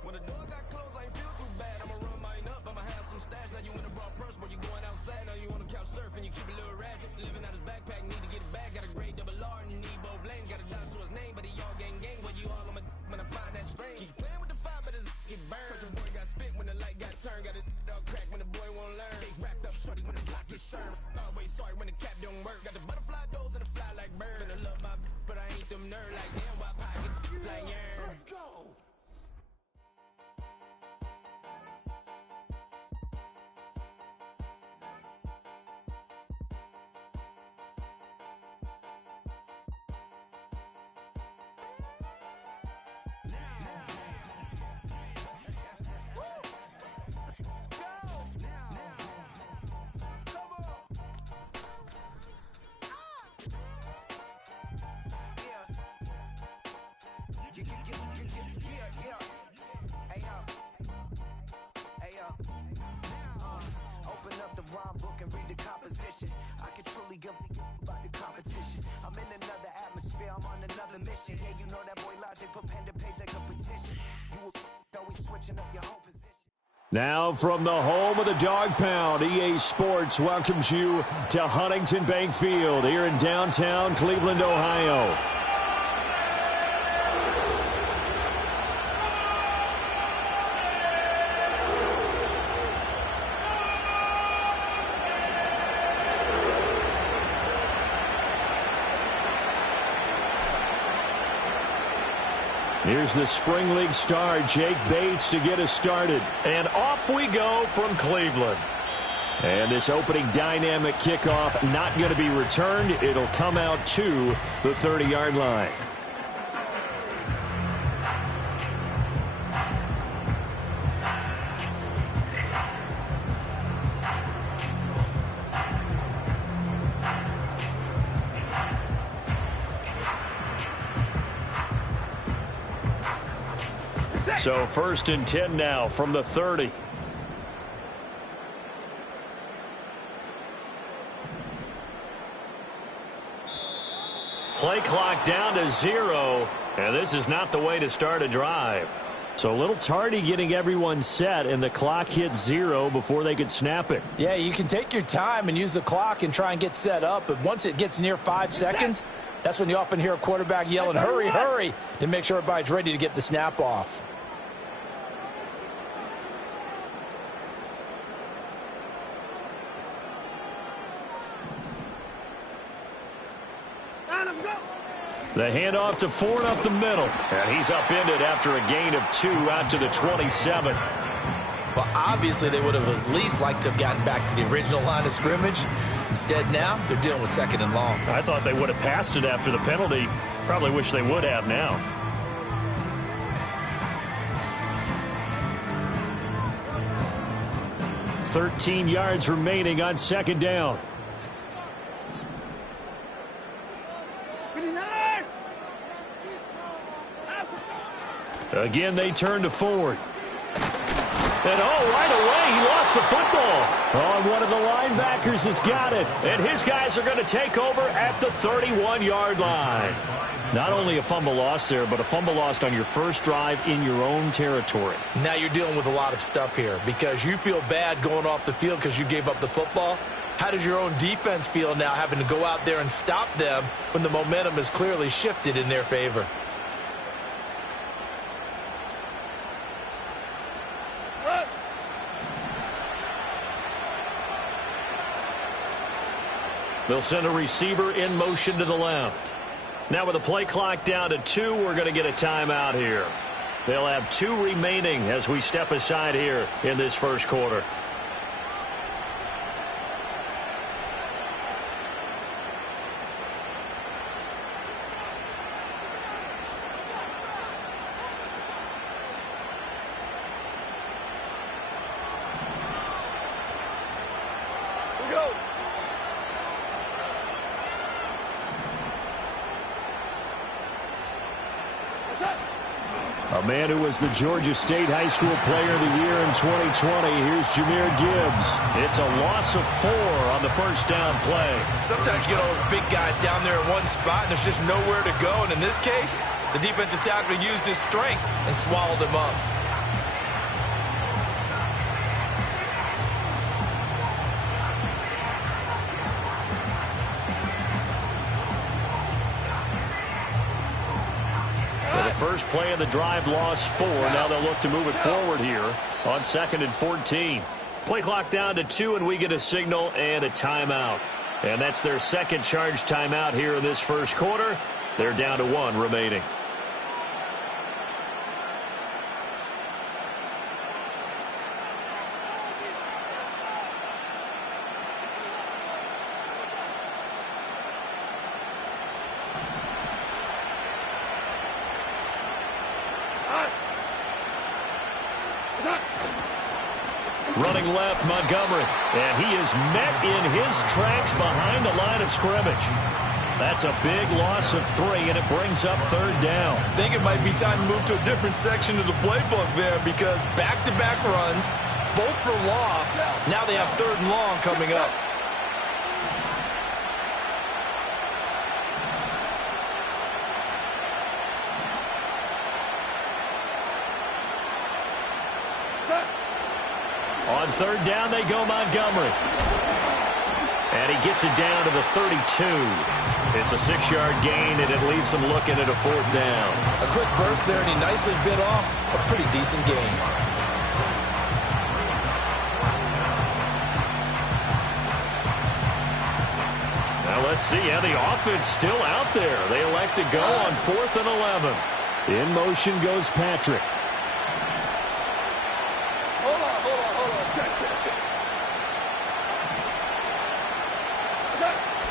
When the door got closed, I ain't feel too bad. I'ma run mine up, I'ma have some stash. Now you in a raw purse, but you going outside. Now you on the couch surfing, you keep a little ratchet. Living out his backpack, need to get it back. Got a grade double R and you need both lanes. Got a dollar to his name, but he all gang. Well, you all on my when I find that strange. Keep playing with the fire, but his get burned. But your boy got spit when the light got turned. Got it all work. Got the butterfly doors and the fly like bird. And I love my but I ain't them nerd like damn. Why pocket like yarn? Let's go. Open up the rhyme book and read the composition. I can truly give about the competition. I'm in another atmosphere, I'm on another mission. Yeah, you know that boy Logic put pen to page like a petition. You always switching up your whole position. Now from the home of the Dog Pound, EA Sports welcomes you to Huntington Bank Field here in downtown Cleveland, Ohio. Here's the Spring League star, Jake Bates, to get us started. And off we go from Cleveland. And this opening dynamic kickoff not going to be returned. It'll come out to the 30-yard line. So 1st and 10 now from the 30. Play clock down to 0, and this is not the way to start a drive. So a little tardy getting everyone set, and the clock hits 0 before they could snap it. Yeah, you can take your time and use the clock and try and get set up, but once it gets near 5 seconds, that's when you often hear a quarterback yelling, hurry, hurry, to make sure everybody's ready to get the snap off. The handoff to Ford up the middle. And he's upended after a gain of 2 out to the 27. Well, obviously they would have at least liked to have gotten back to the original line of scrimmage. Instead now, they're dealing with 2nd and long. I thought they would have passed it after the penalty. Probably wish they would have now. "13 yards remaining on 2nd down. Again, they turn to Ford. And, right away, he lost the football. And one of the linebackers has got it. And his guys are going to take over at the 31-yard line. Not only a fumble loss there, but a fumble lost on your first drive in your own territory. Now you're dealing with a lot of stuff here because you feel bad going off the field because you gave up the football. How does your own defense feel now having to go out there and stop them when the momentum is clearly shifted in their favor? They'll send a receiver in motion to the left. Now with the play clock down to 2, we're going to get a timeout here. They'll have 2 remaining as we step aside here in this first quarter. A man who was the Georgia State High School Player of the Year in 2020. Here's Jahmyr Gibbs. It's a loss of 4 on the first down play. Sometimes you get all those big guys down there in one spot, and there's just nowhere to go. And in this case, the defensive tackle used his strength and swallowed him up. First play of the drive, lost 4. Now they'll look to move it forward here on 2nd and 14. Play clock down to 2, and we get a signal and a timeout. And that's their second charge timeout here in this first quarter. They're down to 1 remaining. Running left, Montgomery. And he is met in his tracks behind the line of scrimmage. That's a big loss of 3, and it brings up 3rd down. I think it might be time to move to a different section of the playbook there because back-to-back runs, both for loss. Now they have 3rd and long coming up. On 3rd down, they go Montgomery. And he gets it down to the 32. It's a 6-yard gain, and it leaves him looking at a 4th down. A quick burst there, and he nicely bit off a pretty decent gain. Now let's see. Yeah, the offense still out there. They elect to go on 4th and 11. In motion goes Patrick.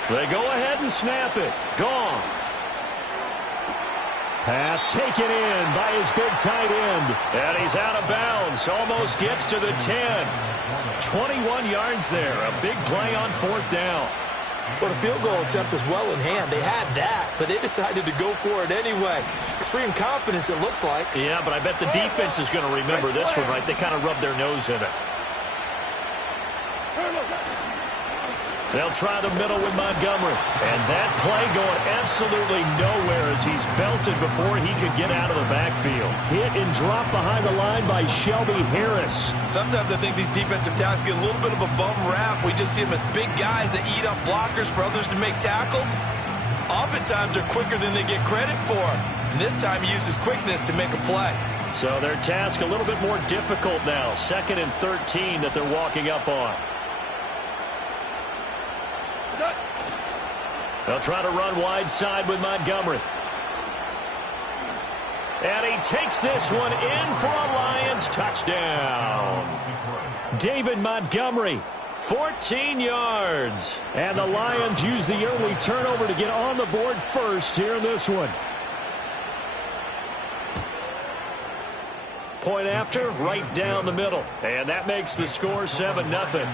They go ahead and snap it. Goff. Pass taken in by his big tight end. And he's out of bounds. Almost gets to the 10. 21 yards there. A big play on 4th down. But a field goal attempt is well in hand. They had that, but they decided to go for it anyway. Extreme confidence, it looks like. Yeah, but I bet the defense is going to remember this one, right? They kind of rubbed their nose in it. They'll try the middle with Montgomery. And that play going absolutely nowhere as he's belted before he could get out of the backfield. Hit and drop behind the line by Shelby Harris. Sometimes I think these defensive tackles get a little bit of a bum rap. We just see them as big guys that eat up blockers for others to make tackles. Oftentimes they're quicker than they get credit for. And this time he uses quickness to make a play. So their task a little bit more difficult now. 2nd and 13 that they're walking up on. They'll try to run wide side with Montgomery. And he takes this one in for a Lions touchdown. David Montgomery, 14 yards. And the Lions use the early turnover to get on the board first here in this one. Point after, right down the middle. And that makes the score 7-0.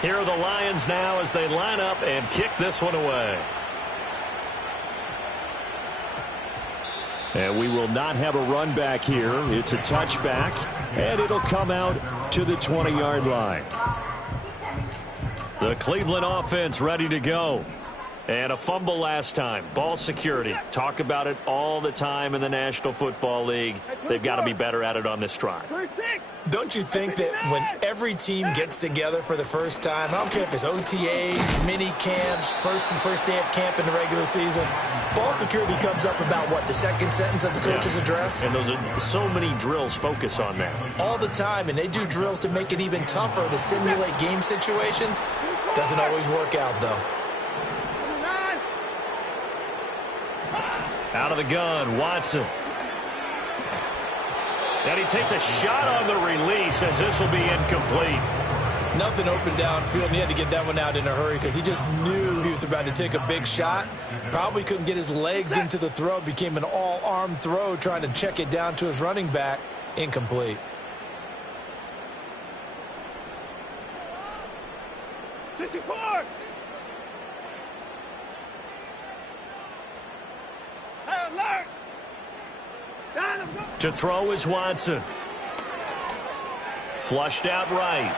Here are the Lions now as they line up and kick this one away. And we will not have a run back here. It's a touchback, and it'll come out to the 20-yard line. The Cleveland offense ready to go. And a fumble last time. Ball security. Talk about it all the time in the National Football League. They've got to be better at it on this drive. Don't you think that when every team gets together for the first time, I don't care if it's OTAs, mini camps, first day of camp in the regular season, ball security comes up about, what, the second sentence of the coach's address? And those are so many drills focus on that. All the time, and they do drills to make it even tougher to simulate game situations. Doesn't always work out, though. Out of the gun, Watson. And he takes a shot on the release as this will be incomplete. Nothing open downfield, and he had to get that one out in a hurry because he just knew he was about to take a big shot. Probably couldn't get his legs into the throw. Became an all-arm throw trying to check it down to his running back. Incomplete. To throw is Watson. Flushed out right.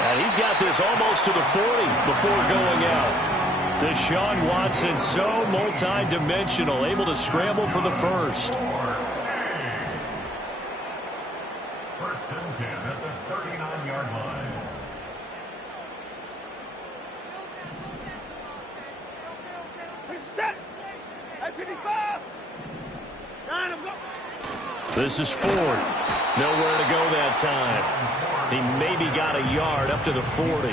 And he's got this almost to the 40 before going out. Deshaun Watson, so multi-dimensional, able to scramble for the first. First and 10 at the 39-yard line. Set. At 55. 9, I'm going. This is Ford. Nowhere to go that time. He maybe got a yard up to the 40.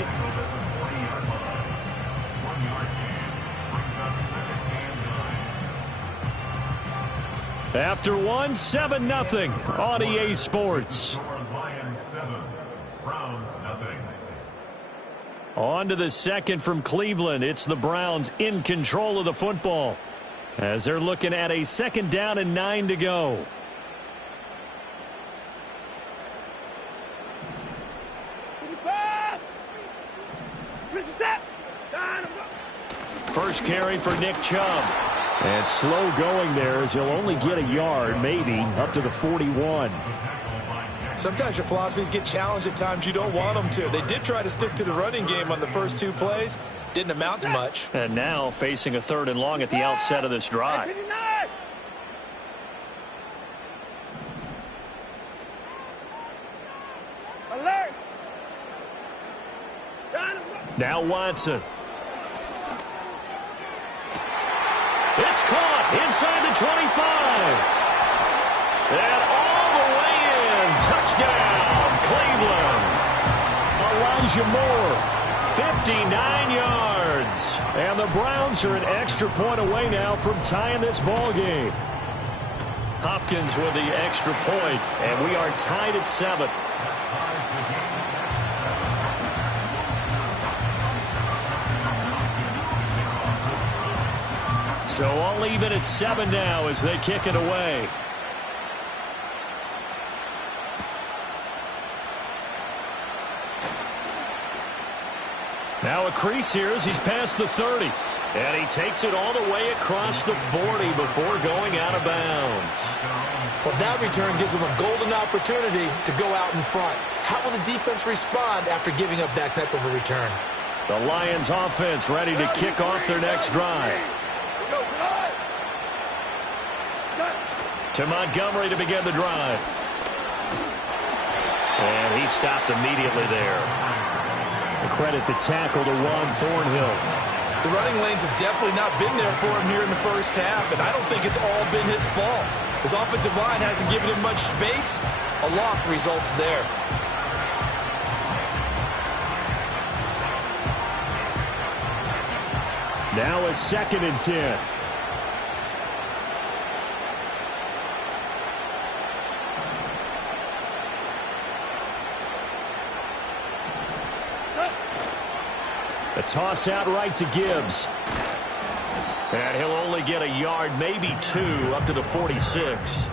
After one, 7-0 on EA Sports. Lions 7, Browns 0. On to the second from Cleveland. It's the Browns in control of the football as they're looking at a 2nd down and 9 to go. First carry for Nick Chubb. And slow going there as he'll only get a yard, maybe, up to the 41. Sometimes your philosophies get challenged at times you don't want them to. They did try to stick to the running game on the first 2 plays. Didn't amount to much. And now facing a 3rd and long at the outset of this drive. Alert. Now Watson. It's caught inside the 25. And all the way in. Touchdown, Cleveland. Elijah Moore, 59 yards. And the Browns are an extra point away now from tying this ball game. Hopkins with the extra point, and we are tied at 7. So all even at 7 now as they kick it away. Now a crease here as he's past the 30. And he takes it all the way across the 40 before going out of bounds. Well, that return gives them a golden opportunity to go out in front. How will the defense respond after giving up that type of a return? The Lions offense ready to kick off their next drive. To Montgomery to begin the drive. And he stopped immediately there. Credit the tackle to Juan Thornhill. The running lanes have definitely not been there for him here in the first half, and I don't think it's all been his fault. His offensive line hasn't given him much space. A loss results there. Now a 2nd and 10. A toss out right to Gibbs. And he'll only get a yard, maybe 2, up to the 46.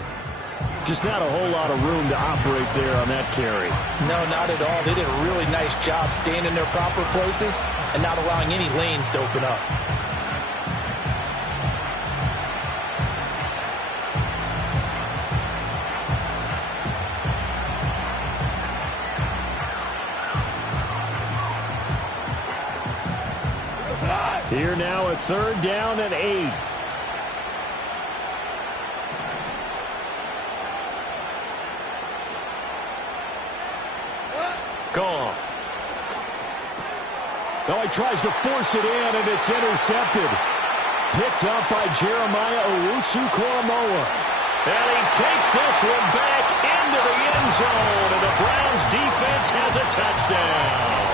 Just not a whole lot of room to operate there on that carry. No, not at all. They did a really nice job staying in their proper places and not allowing any lanes to open up. Here now a 3rd down and 8. Gone. Now he tries to force it in, and it's intercepted. Picked up by Jeremiah Owusu-Koramoah. And he takes this one back into the end zone, and the Browns defense has a touchdown.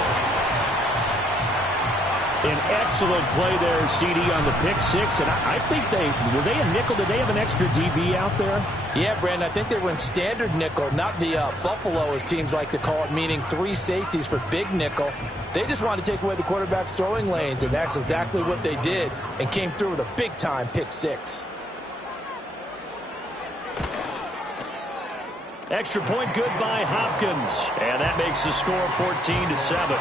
An excellent play there, CD, on the pick 6. And I think were they a nickel? Did they have an extra DB out there? Yeah, Brandon, I think they were in standard nickel, not the Buffalo, as teams like to call it, meaning 3 safeties for big nickel. They just wanted to take away the quarterback's throwing lanes, and that's exactly what they did and came through with a big-time pick 6. Extra point good by Hopkins. And that makes the score 14-7.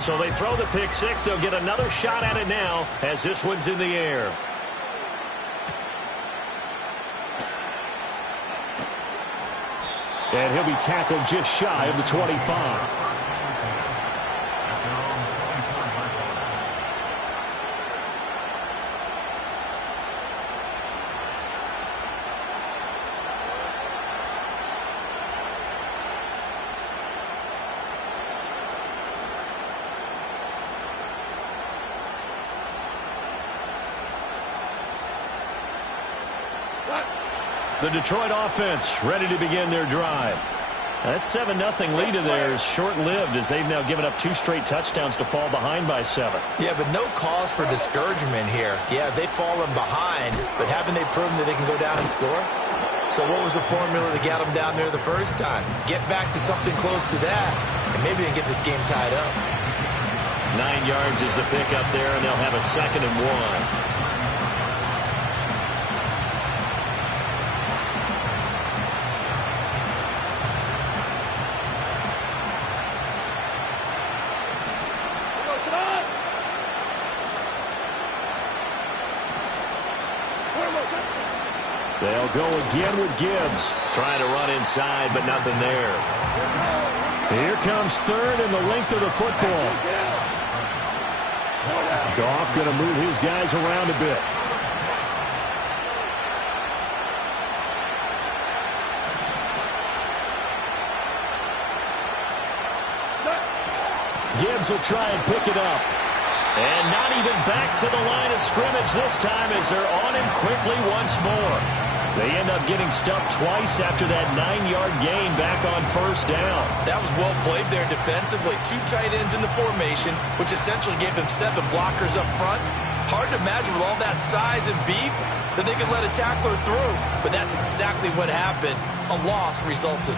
So they throw the pick 6. They'll get another shot at it now as this one's in the air. And he'll be tackled just shy of the 25. The Detroit offense ready to begin their drive. That 7-0 lead of theirs short-lived as they've now given up 2 straight touchdowns to fall behind by 7. Yeah, but no cause for discouragement here. Yeah, they've fallen behind, but haven't they proven that they can go down and score? So what was the formula that got them down there the first time? Get back to something close to that, and maybe they can get this game tied up. 9 yards is the pickup there, and they'll have a 2nd and 1. They'll go again with Gibbs. Trying to run inside, but nothing there. Here comes 3rd and the length of the football. Goff going to move his guys around a bit. Gibbs will try and pick it up. And not even back to the line of scrimmage this time as they're on him quickly once more. They end up getting stuffed twice after that 9-yard gain back on 1st down. That was well played there defensively. 2 tight ends in the formation, which essentially gave them 7 blockers up front. Hard to imagine with all that size and beef that they could let a tackler through. But that's exactly what happened. A loss resulted.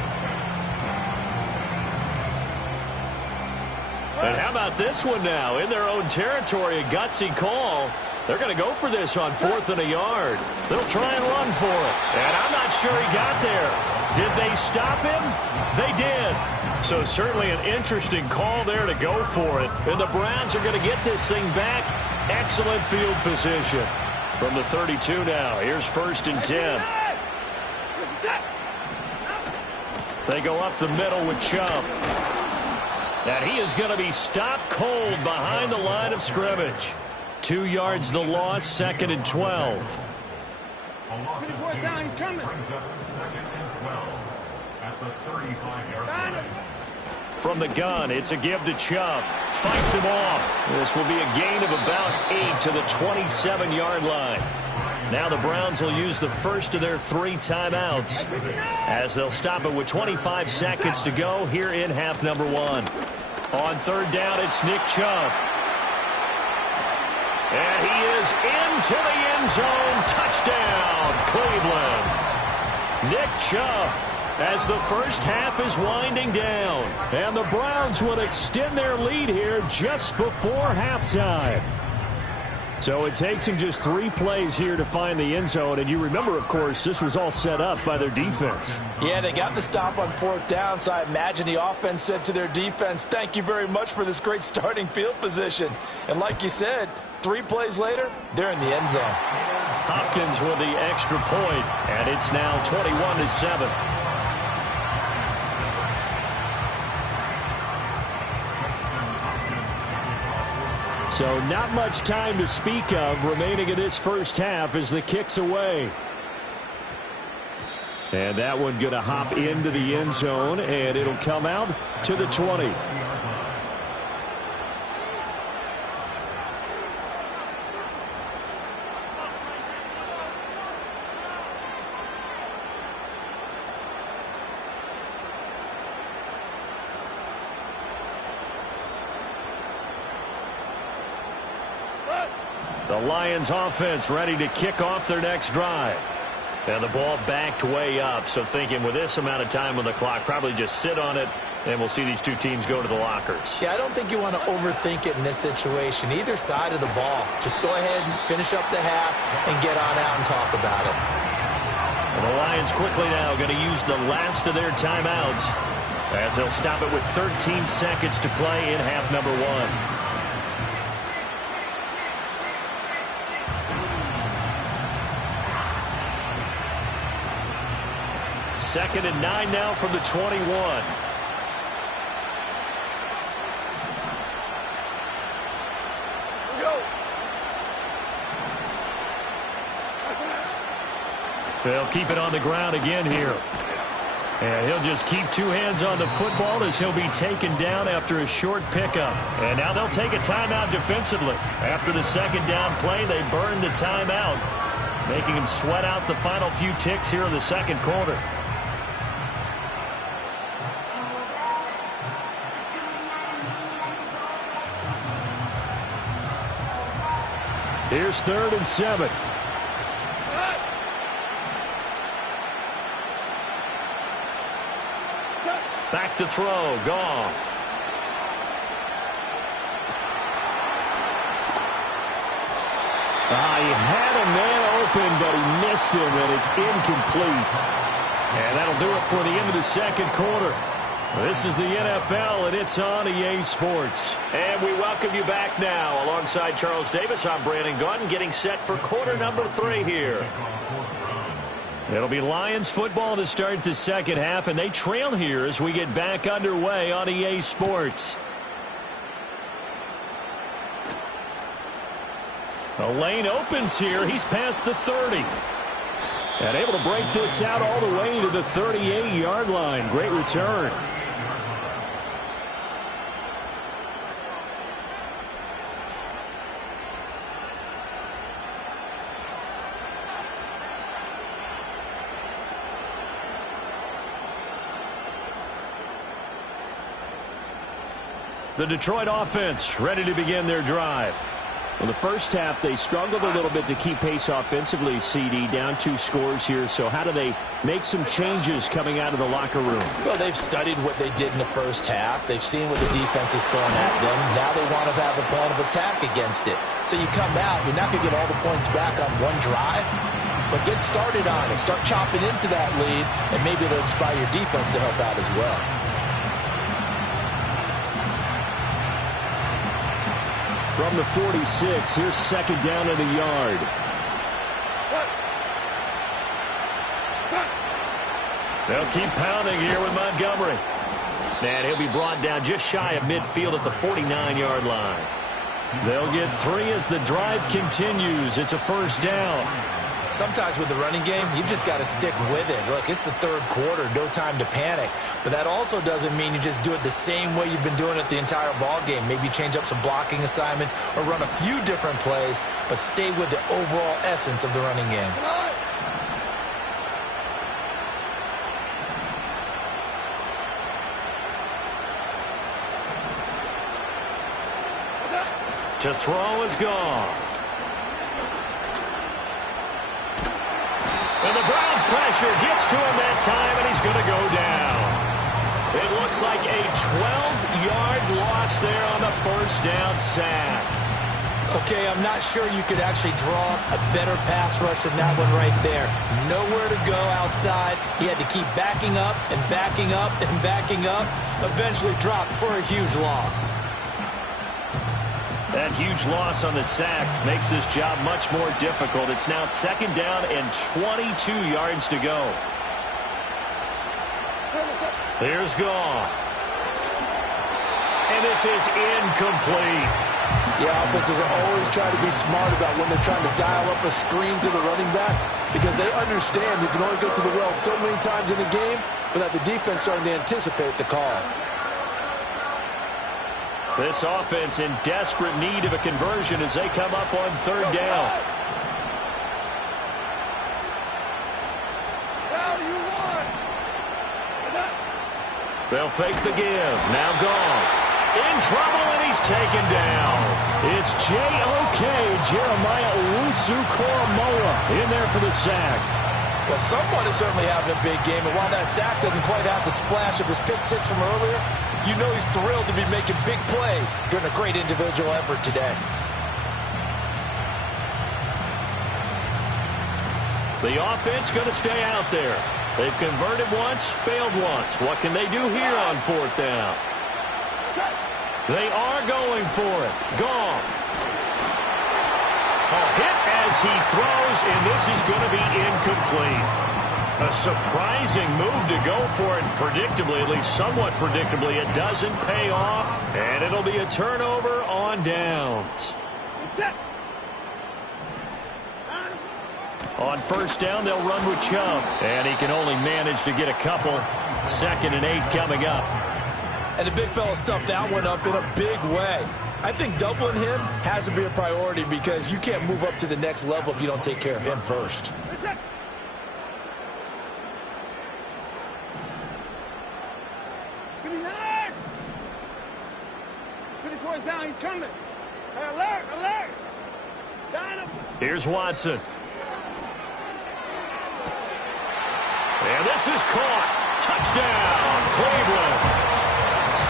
And how about this one now? In their own territory, a gutsy call. They're going to go for this on 4th and a yard. They'll try and run for it. And I'm not sure he got there. Did they stop him? They did. So certainly an interesting call there to go for it. And the Browns are going to get this thing back. Excellent field position. From the 32 now. Here's 1st and 10. They go up the middle with Chubb. And he is going to be stopped cold behind the line of scrimmage. 2 yards the loss, 2nd and 12. From the gun, it's a give to Chubb. Fights him off. This will be a gain of about 8 to the 27-yard line. Now the Browns will use the first of their 3 timeouts as they'll stop it with 25 seconds to go here in half number 1. On 3rd down, it's Nick Chubb. And he is into the end zone. Touchdown, Cleveland. Nick Chubb as the first half is winding down. And the Browns will extend their lead here just before halftime. So it takes him just 3 plays here to find the end zone. And you remember, of course, this was all set up by their defense. Yeah, they got the stop on 4th down, so I imagine the offense said to their defense, thank you very much for this great starting field position. And like you said, 3 plays later, they're in the end zone. Hopkins with the extra point, and it's now 21-7. So not much time to speak of remaining in this first half as the kick's away. And that one going to hop into the end zone, and it'll come out to the 20. The Lions offense ready to kick off their next drive. And the ball backed way up, so thinking with this amount of time on the clock, probably just sit on it, and we'll see these 2 teams go to the lockers. Yeah, I don't think you want to overthink it in this situation. Either side of the ball. Just go ahead and finish up the half and get on out and talk about it. And the Lions quickly now going to use the last of their timeouts as they'll stop it with 13 seconds to play in half number 1. 2nd and 9 now from the 21. They'll keep it on the ground again here. And he'll just keep 2 hands on the football as he'll be taken down after a short pickup. And now they'll take a timeout defensively. After the 2nd down play, they burned the timeout. making him sweat out the final few ticks here in the second quarter. Here's 3rd and 7. Back to throw, Goff. He had a man open, but he missed him, and it's incomplete. And that'll do it for the end of the second quarter. This is the NFL, and it's on EA Sports. And we welcome you back now. Alongside Charles Davis, I'm Brandon Gaudin, getting set for quarter number 3 here. It'll be Lions football to start the second half, and they trail here as we get back underway on EA Sports. The lane opens here. He's past the 30. And able to break this out all the way to the 38-yard line. Great return. The Detroit offense ready to begin their drive. In the first half, they struggled a little bit to keep pace offensively, CD, down 2 scores here. So how do they make some changes coming out of the locker room? Well, they've studied what they did in the first half. They've seen what the defense is throwing at them. Now they want to have a plan of attack against it. So you come out, you're not going to get all the points back on one drive, but get started on it. Start chopping into that lead, and maybe it'll inspire your defense to help out as well. From the 46, here's 2nd down in the yard. They'll keep pounding here with Montgomery. And he'll be brought down just shy of midfield at the 49-yard line. They'll get 3 as the drive continues. It's a 1st down. Sometimes with the running game, you've just got to stick with it. Look, it's the 3rd quarter, no time to panic. But that also doesn't mean you just do it the same way you've been doing it the entire ball game. Maybe change up some blocking assignments or run a few different plays, but stay with the overall essence of the running game. To throw is Goff. And the Browns pressure gets to him that time, and he's going to go down. It looks like a 12-yard loss there on the 1st down sack. Okay, I'm not sure you could actually draw a better pass rush than that one right there. Nowhere to go outside. He had to keep backing up and backing up and backing up. Eventually dropped for a huge loss. That huge loss on the sack makes this job much more difficult. It's now 2nd down and 22 yards to go. Here's Goff. And this is incomplete. Yeah, offenses are always trying to be smart about when they're trying to dial up a screen to the running back, because they understand you can only go to the well so many times in the game without the defense starting to anticipate the call. This offense in desperate need of a conversion as they come up on 3rd down. They'll fake the give. Now Goff. In trouble, and he's taken down. It's J.O.K. Jeremiah Owusu-Koramoah in there for the sack. Well, someone is certainly having a big game, and while that sack doesn't quite have the splash of his pick 6 from earlier, you know he's thrilled to be making big plays during a great individual effort today. The offense going to stay out there. They've converted once, failed once. What can they do here on 4th down? They are going for it. Goff. A hit as he throws, and this is going to be incomplete. A surprising move to go for it. Predictably, at least somewhat predictably, it doesn't pay off, and it'll be a turnover on downs. On 1st down, they'll run with Chubb, and he can only manage to get a couple. 2nd and 8 coming up. And the big fella stuffed that one up in a big way. I think doubling him has to be a priority because you can't move up to the next level if you don't take care of him first. Listen. Give me that. 54 down, he's coming. Hey, alert, alert. Down him. Here's Watson. And this is caught. Touchdown, Cleveland.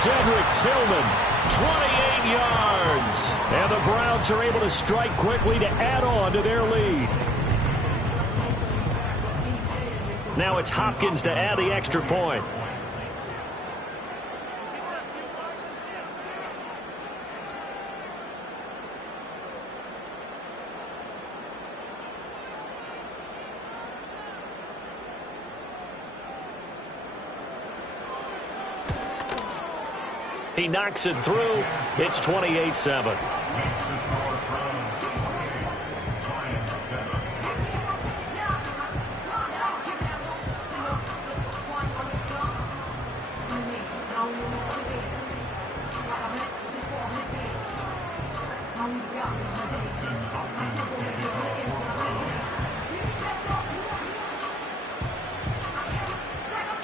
Cedric Tillman, 28 yards. And the Browns are able to strike quickly to add on to their lead. Now it's Hopkins to add the extra point. He knocks it through. It's 28-7.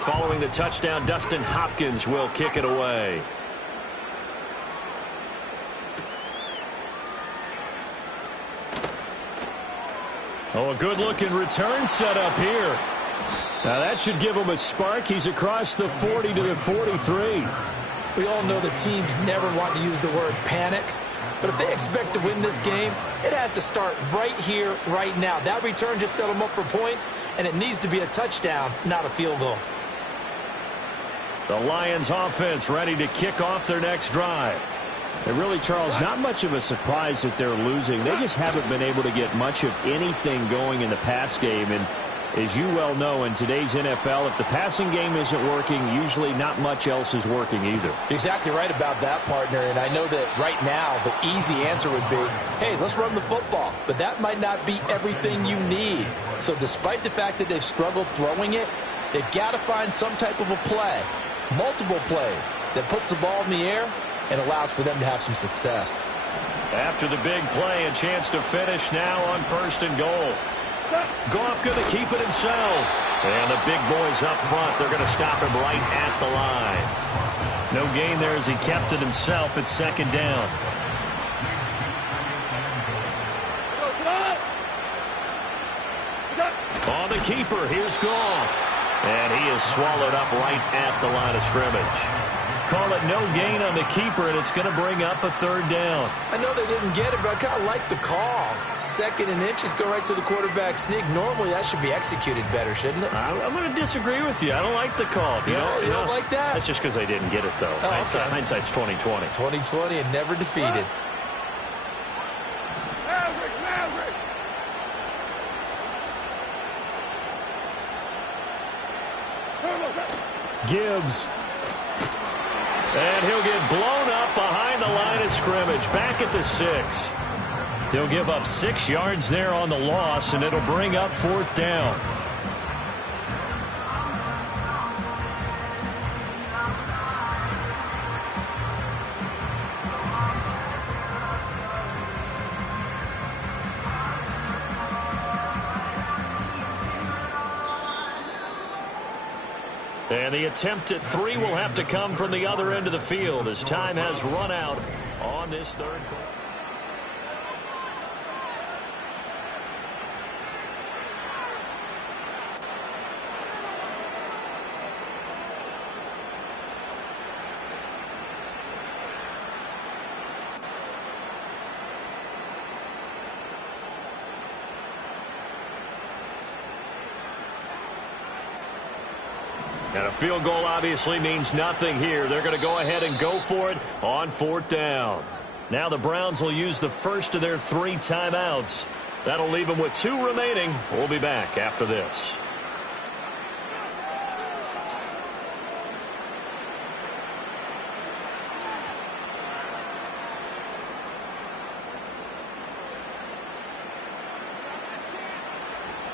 Following the touchdown, Dustin Hopkins will kick it away. Oh, a good-looking return set up here. Now, that should give him a spark. He's across the 40 to the 43. We all know the teams never want to use the word panic. But if they expect to win this game, it has to start right here, right now. That return just set them up for points, and it needs to be a touchdown, not a field goal. The Lions offense ready to kick off their next drive. And really, Charles, not much of a surprise that they're losing. They just haven't been able to get much of anything going in the pass game. And as you well know, in today's NFL, if the passing game isn't working, usually not much else is working either. You're exactly right about that, partner. And I know that right now the easy answer would be, hey, let's run the football. But that might not be everything you need. So despite the fact that they've struggled throwing it, they've got to find some type of a play, multiple plays, that puts the ball in the air and allows for them to have some success. After the big play, a chance to finish now on 1st and goal. Goff going to keep it himself. And the big boys up front, they're going to stop him right at the line. No gain there as he kept it himself at 2nd down. On the keeper, here's Goff. And he is swallowed up right at the line of scrimmage. Call it no gain on the keeper, and it's going to bring up a 3rd down. I know they didn't get it, but I kind of like the call. 2nd and inches, go right to the quarterback sneak. Normally, that should be executed better, shouldn't it? I'm going to disagree with you. I don't like the call. You don't like that? That's just because they didn't get it, though. Oh, okay. Hindsight's 20/20. 20/20 and never defeated. Gibbs. And he'll get blown up behind the line of scrimmage. Back at the 6. He'll give up 6 yards there on the loss, and it'll bring up 4th down. And the attempt at 3 will have to come from the other end of the field as time has run out on this 3rd quarter. And a field goal obviously means nothing here. They're going to go ahead and go for it on 4th down. Now the Browns will use the first of their 3 timeouts. That'll leave them with 2 remaining. We'll be back after this.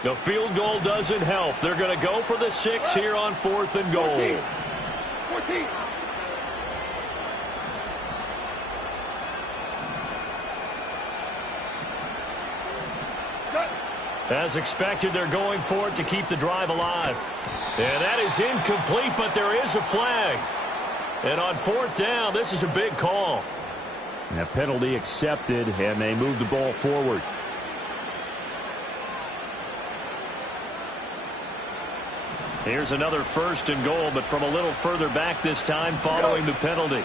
The field goal doesn't help. They're going to go for the 6 here on 4th and goal. 14. As expected, they're going for it to keep the drive alive. And that is incomplete, but there is a flag. And on 4th down, this is a big call. And a penalty accepted, and they move the ball forward. Here's another 1st and goal, but from a little further back this time following the penalty.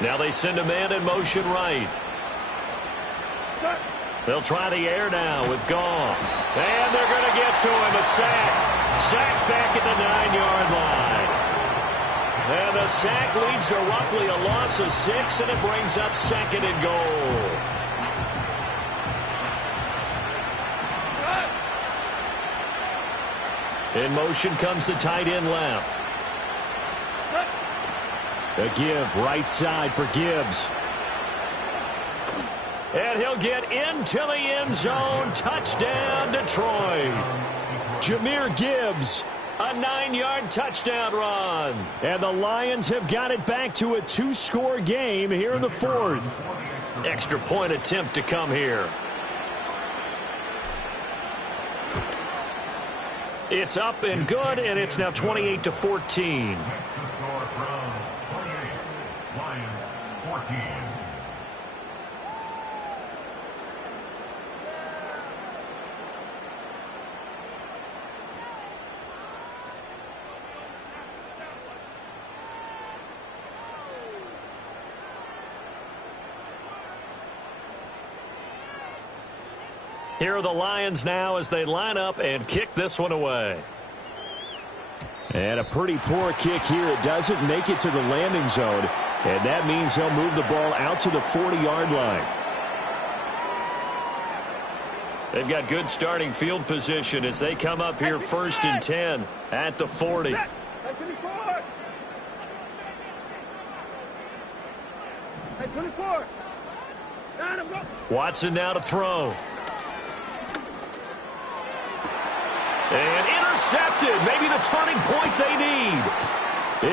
Now they send a man in motion right. They'll try the air now with Goff. And they're going to get to him. A sack. Sack back at the 9-yard line. And the sack leads to roughly a loss of 6, and it brings up 2nd and goal. In motion comes the tight end left. A give right side for Gibbs. And he'll get into the end zone. Touchdown, Detroit. Jahmyr Gibbs. A 9-yard touchdown run. And the Lions have got it back to a 2-score game here in the 4th. Extra point attempt to come here. It's up and good, and it's now 28-14. Lions 14. Here are the Lions now as they line up and kick this one away. And a pretty poor kick here. It doesn't make it to the landing zone. And that means they'll move the ball out to the 40-yard line. They've got good starting field position as they come up here 1st and 10 at the 40. Watson now to throw. And intercepted. Maybe the turning point they need.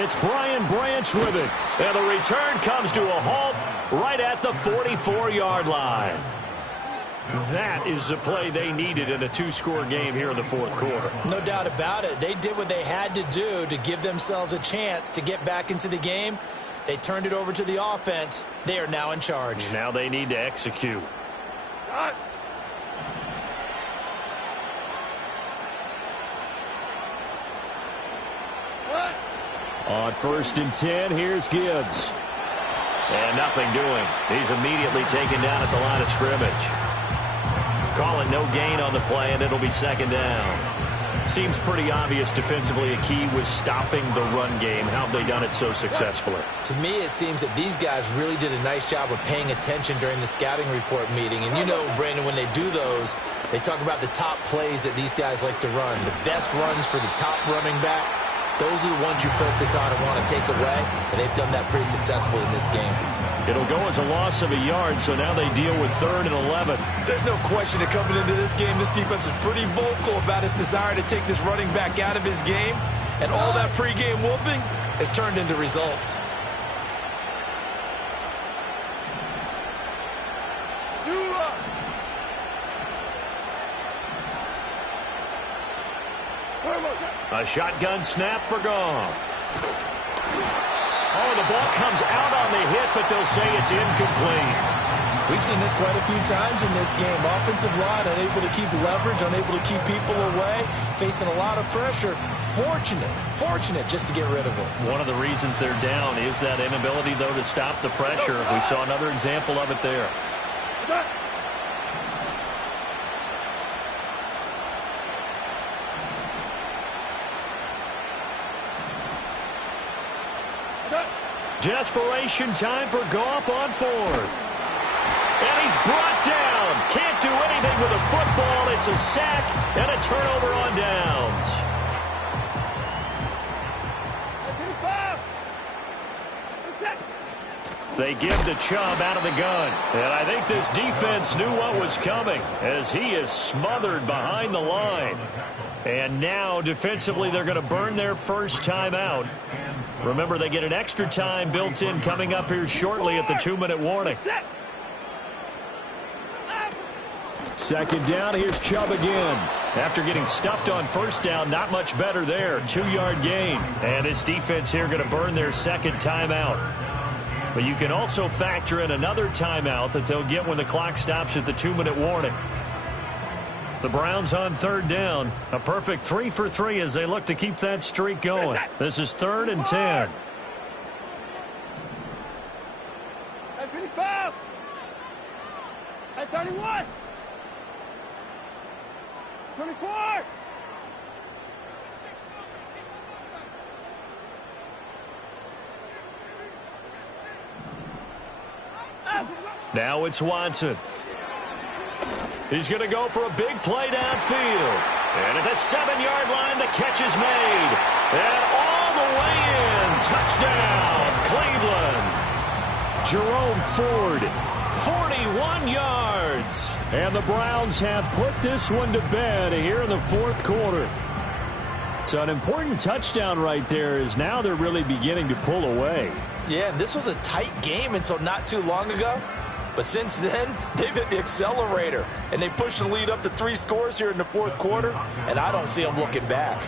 It's Brian Branch with it. And the return comes to a halt right at the 44-yard line. That is the play they needed in a 2-score game here in the 4th quarter. No doubt about it. They did what they had to do to give themselves a chance to get back into the game. They turned it over to the offense. They are now in charge. Now they need to execute. On 1st and 10, here's Gibbs. And nothing doing. He's immediately taken down at the line of scrimmage. Call it no gain on the play, and it'll be 2nd down. Seems pretty obvious defensively a key was stopping the run game. How have they done it so successfully? To me, it seems that these guys really did a nice job of paying attention during the scouting report meeting. And you know, Brandon, when they do those, they talk about the top plays that these guys like to run. The best runs for the top running back. Those are the ones you focus on and want to take away, and they've done that pretty successfully in this game. It'll go as a loss of a yard, so now they deal with 3rd and 11. There's no question that coming into this game, this defense is pretty vocal about its desire to take this running back out of his game, and all that pregame whooping has turned into results. A shotgun snap for Goff. Oh, the ball comes out on the hit, but they'll say it's incomplete. We've seen this quite a few times in this game. Offensive line unable to keep leverage, unable to keep people away, facing a lot of pressure. Fortunate just to get rid of it. One of the reasons they're down is that inability, though, to stop the pressure. We saw another example of it there. Desperation time for Goff on 4th. And he's brought down. Can't do anything with a football. It's a sack and a turnover on downs. They give the Chubb out of the gun. And I think this defense knew what was coming as he is smothered behind the line. And now defensively they're going to burn their first time out. Remember, they get an extra time built in coming up here shortly at the 2-minute warning. Second down, here's Chubb again. After getting stuffed on first down, not much better there. 2-yard gain. And this defense here going to burn their second timeout. But you can also factor in another timeout that they'll get when the clock stops at the 2-minute warning. The Browns on third down. A perfect 3 for 3 as they look to keep that streak going. This is 3rd and 10. Hey, 55! Hey, 31! 24! Now it's Watson. He's going to go for a big play downfield. And at the 7-yard line, the catch is made. And all the way in. Touchdown, Cleveland. Jerome Ford, 41 yards. And the Browns have put this one to bed here in the fourth quarter. So an important touchdown right there is now they're really beginning to pull away. Yeah, this was a tight game until not too long ago. But since then, they've hit the accelerator, and they pushed the lead up to 3 scores here in the fourth quarter, and I don't see them looking back.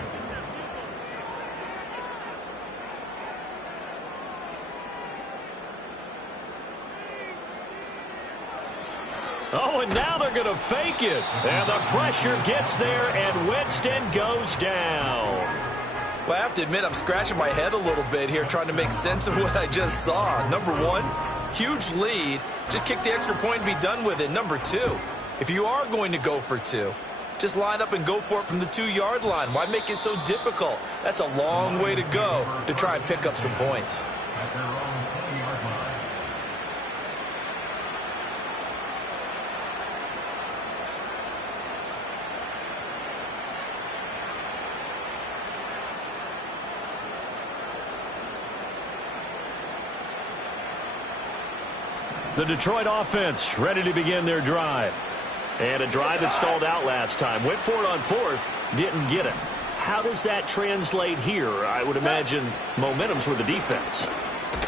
Oh, and now they're going to fake it. And the pressure gets there, and Winston goes down. Well, I have to admit, I'm scratching my head a little bit here trying to make sense of what I just saw. Number one, huge lead. Just kick the extra point and be done with it. Number two, if you are going to go for 2, just line up and go for it from the 2-yard line. Why make it so difficult? That's a long way to go to try and pick up some points. At their own 20-yard line. The Detroit offense ready to begin their drive. And a drive that stalled out last time. Went for it on 4th, didn't get it. How does that translate here? I would imagine momentum's with the defense.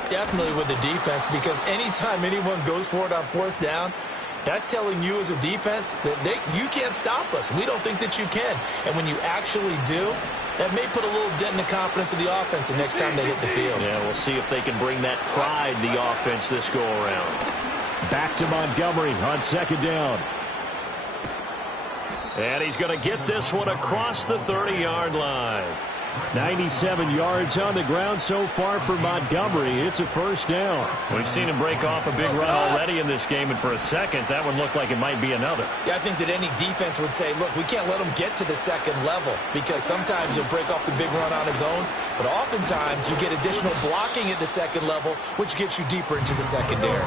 Definitely with the defense, because anytime anyone goes for it on 4th down, that's telling you as a defense that you can't stop us. We don't think that you can. And when you actually do, that may put a little dent in the confidence of the offense the next time they hit the field. Yeah, we'll see if they can bring that pride the offense this go-around. Back to Montgomery on 2nd down. And he's going to get this one across the 30-yard line. 97 yards on the ground so far for Montgomery. It's a 1st down. We've seen him break off a big run already in this game, and for a second, that one looked like it might be another. Yeah, I think that any defense would say, look, we can't let him get to the 2nd level, because sometimes he'll break off the big run on his own, but oftentimes you get additional blocking at the 2nd level, which gets you deeper into the secondary.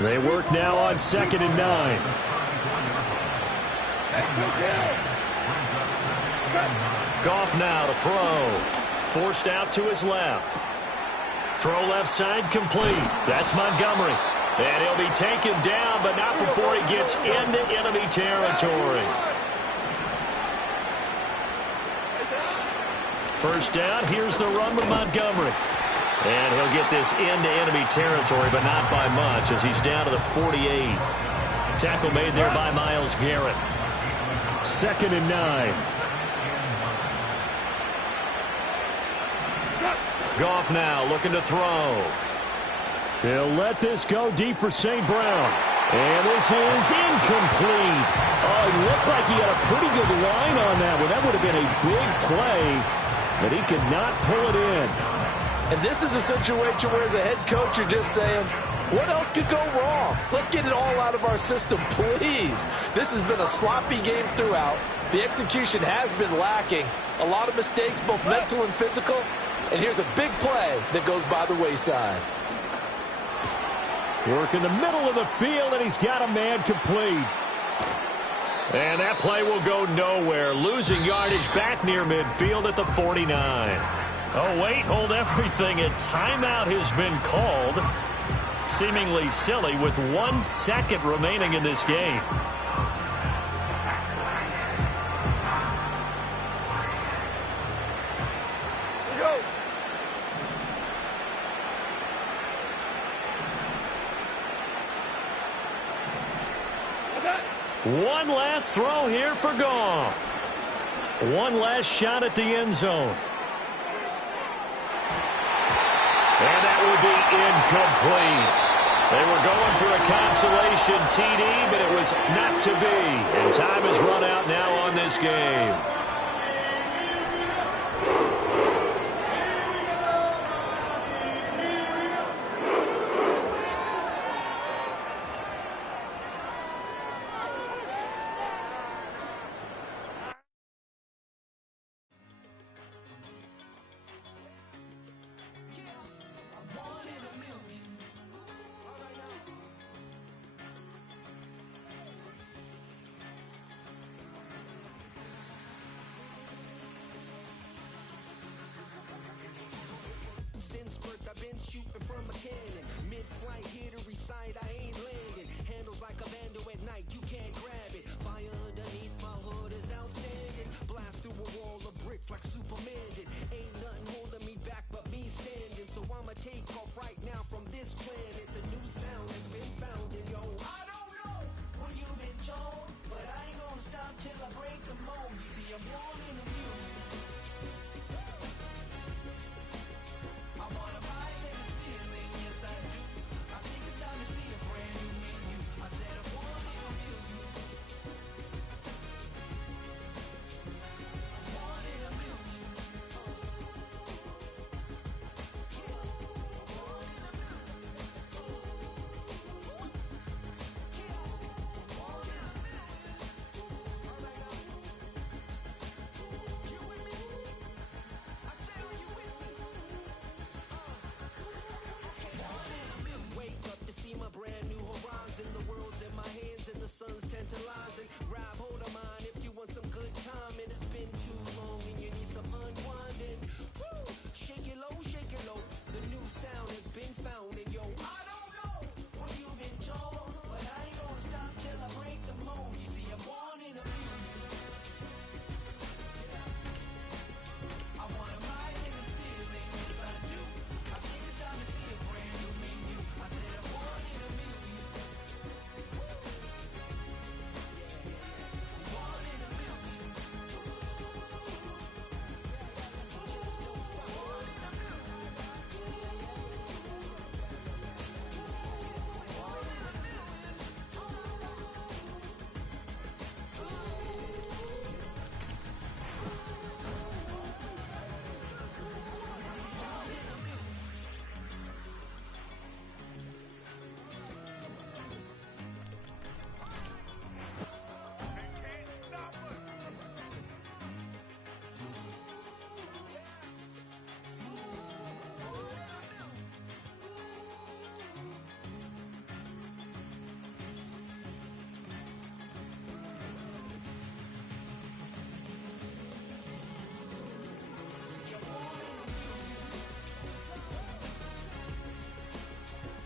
They work now on 2nd and 9. Goff now to throw. Forced out to his left. Throw left side complete. That's Montgomery. And he'll be taken down, but not before he gets into enemy territory. First down, here's the run with Montgomery. And he'll get this into enemy territory, but not by much as he's down to the 48. Tackle made there by Myles Garrett. 2nd and 9. Goff now looking to throw. He'll let this go deep for St. Brown. And this is incomplete. Oh, it looked like he had a pretty good line on that one. That would have been a big play, but he could not pull it in. And this is a situation where as a head coach you're just saying, what else could go wrong? Let's get it all out of our system, please. This has been a sloppy game throughout. The execution has been lacking. A lot of mistakes, both mental and physical. And here's a big play that goes by the wayside. Work in the middle of the field, and he's got a man complete. And that play will go nowhere. Losing yardage back near midfield at the 49. Oh, wait, hold everything. A timeout has been called. Seemingly silly with 1 second remaining in this game. One last throw here for Goff. One last shot at the end zone. And that will be incomplete. They were going for a consolation TD, but it was not to be. And time has run out now on this game. Since birth, I've been shooting from a cannon. Mid-flight, here to recite, I ain't landing. Handles like a vandal at night, you can't grab it. Fire underneath my hood is outstanding. Blast through a wall of bricks like Superman did. Ain't nothing holding me back but me standing. So I'ma take off right now from this planet. The new sound has been found in yo. I don't know where you've been told, but I ain't gonna stop till I break the mold. You see, I'm born in the music. I wanna rise in the ceiling, yes I do. I think it's time to see a brand new menu. I said I'm born in a million. I'm born in a million. Wake up to see my brand new horizon. The world's in my hands and the sun's tantalizing. Grab hold of mine if you want some good time. And it's been too long and you need some unwinding. Woo! Shake it low, shake it low. The new sound has been found and yo, I don't know what you've been told, but I ain't gonna stop till I break the mold. You see, I'm born in a million. I wanna rise in the ceiling, yes I do. I think it's time to see a brand new menu. I said I'm born in a million. Born in a million. Just don't stop. Born in a million. Born in a million.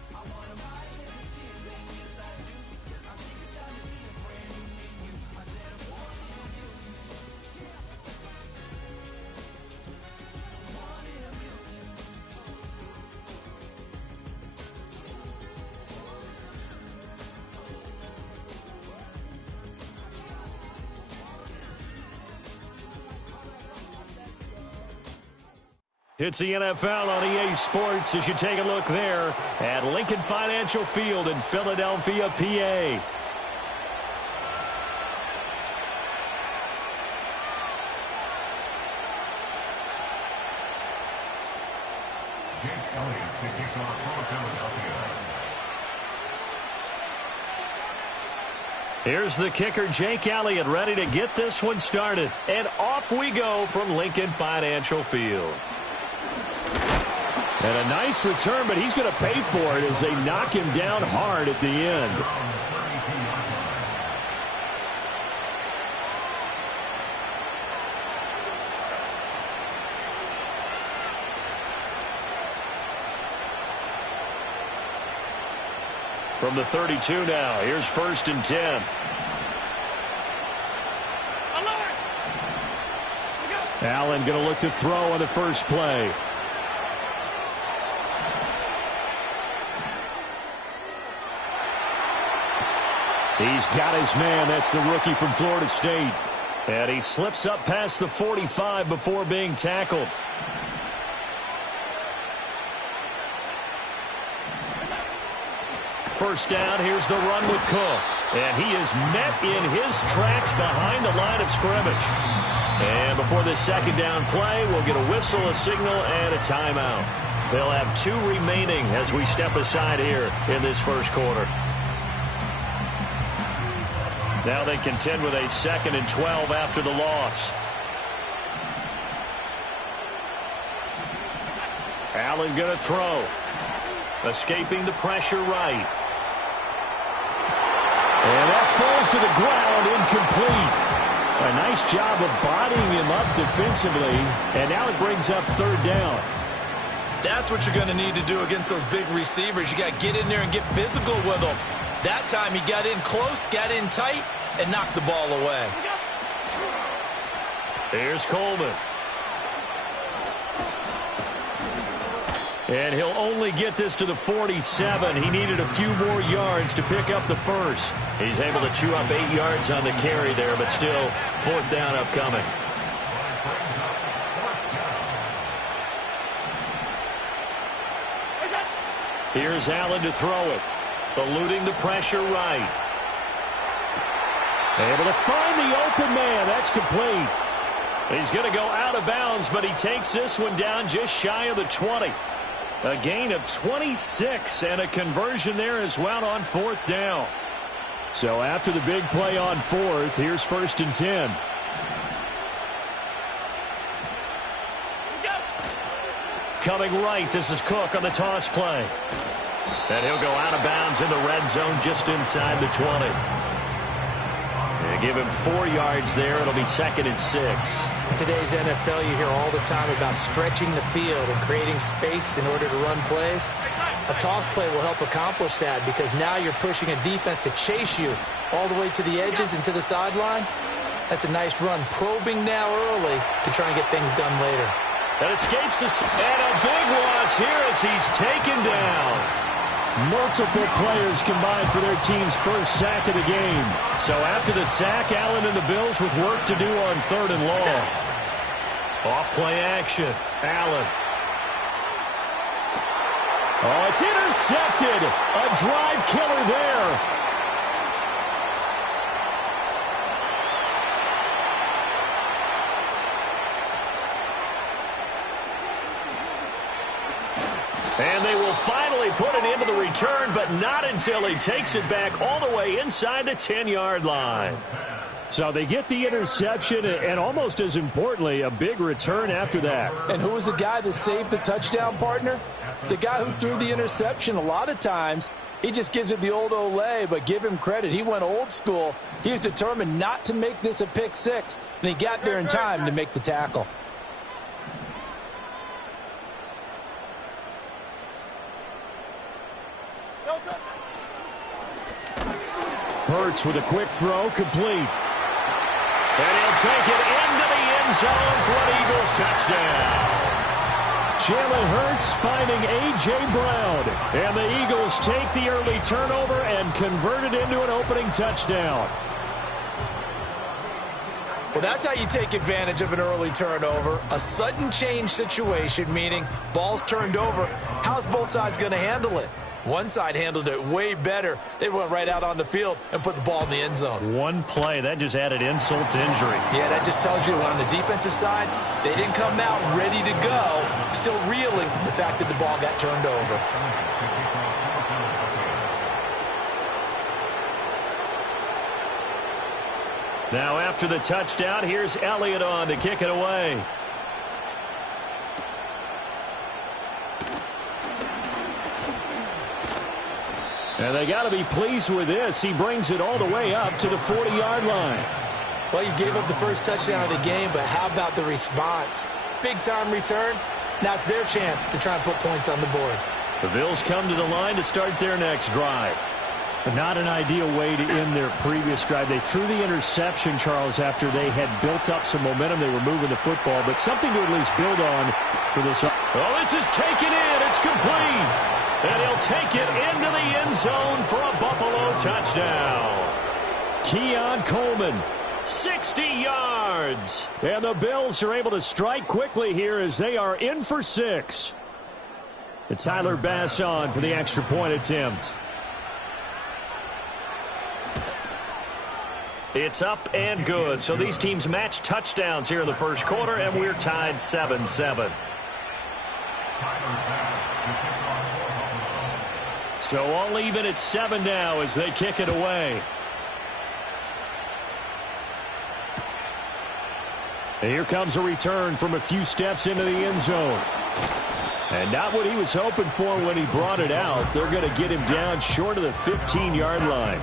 I wanna rise in the ceiling, yes I do. I think it's time to see a brand new menu. I said I'm born in a million. Born in a million. It's the NFL on EA Sports as you take a look there at Lincoln Financial Field in Philadelphia, PA. Jake Elliott to kick off for Philadelphia. Here's the kicker, Jake Elliott, ready to get this one started. And off we go from Lincoln Financial Field. And a nice return, but he's going to pay for it as they knock him down hard at the end. From the 32 now, here's 1st and 10. Allen going to look to throw on the first play. He's got his man. That's the rookie from Florida State. And he slips up past the 45 before being tackled. First down, here's the run with Cook. And he is met in his tracks behind the line of scrimmage. And before this second down play, we'll get a whistle, a signal, and a timeout. They'll have 2 remaining as we step aside here in this first quarter. Now they contend with a 2nd and 12 after the loss. Allen going to throw. Escaping the pressure right. And that falls to the ground, incomplete. A nice job of bodying him up defensively. And now it brings up 3rd down. That's what you're going to need to do against those big receivers. You got to get in there and get physical with them. That time he got in close, got in tight, and knocked the ball away. Here's Coleman. And he'll only get this to the 47. He needed a few more yards to pick up the first. He's able to chew up 8 yards on the carry there, but still 4th down upcoming. Here's Allen to throw it. Eluding the pressure right. Able to find the open man. That's complete. He's going to go out of bounds, but he takes this one down just shy of the 20. A gain of 26 and a conversion there as well on 4th down. So after the big play on 4th, here's 1st and 10. Coming right, this is Cook on the toss play. And he'll go out of bounds in the red zone just inside the 20. They give him 4 yards there. It'll be 2nd and 6. In today's NFL, you hear all the time about stretching the field and creating space in order to run plays. A toss play will help accomplish that because now you're pushing a defense to chase you all the way to the edges and to the sideline. That's a nice run, probing now early to try and get things done later. That escapes the... And a big loss here as he's taken down. Multiple players combined for their team's first sack of the game. So after the sack, Allen and the Bills with work to do on 3rd and long. Off-play action. Allen. Oh, it's intercepted. A drive killer there. And they will finally put it into the return, but not until he takes it back all the way inside the 10-yard line. So they get the interception, and almost as importantly, a big return after that. And who was the guy that saved the touchdown, partner? The guy who threw the interception. A lot of times, he just gives it the old Olay, but give him credit. He went old school. He was determined not to make this a pick six, and he got there in time to make the tackle. Hurts with a quick throw, complete. And he'll take it into the end zone for an Eagles touchdown. Jalen Hurts finding A.J. Brown. And the Eagles take the early turnover and convert it into an opening touchdown. Well, that's how you take advantage of an early turnover. A sudden change situation, meaning ball's turned over. How's both sides going to handle it? One side handled it way better. They went right out on the field and put the ball in the end zone. One play, that just added insult to injury. Yeah, that just tells you on the defensive side, they didn't come out ready to go, still reeling from the fact that the ball got turned over. Now after the touchdown, here's Elliott on to kick it away. And they got to be pleased with this. He brings it all the way up to the 40-yard line. Well, you gave up the first touchdown of the game, but how about the response? Big-time return. Now it's their chance to try and put points on the board. The Bills come to the line to start their next drive. Not an ideal way to end their previous drive. They threw the interception, Charles, after they had built up some momentum. They were moving the football, but something to at least build on for this. Oh, this is taken in. It's complete. And he'll take it into the end zone for a Buffalo touchdown. Keon Coleman, 60 yards. And the Bills are able to strike quickly here as they are in for 6. And Tyler Bass on for the extra point attempt. It's up and good. So these teams match touchdowns here in the first quarter, and we're tied 7-7. So all even at 7 now as they kick it away. And here comes a return from a few steps into the end zone. And not what he was hoping for when he brought it out. They're going to get him down short of the 15-yard line.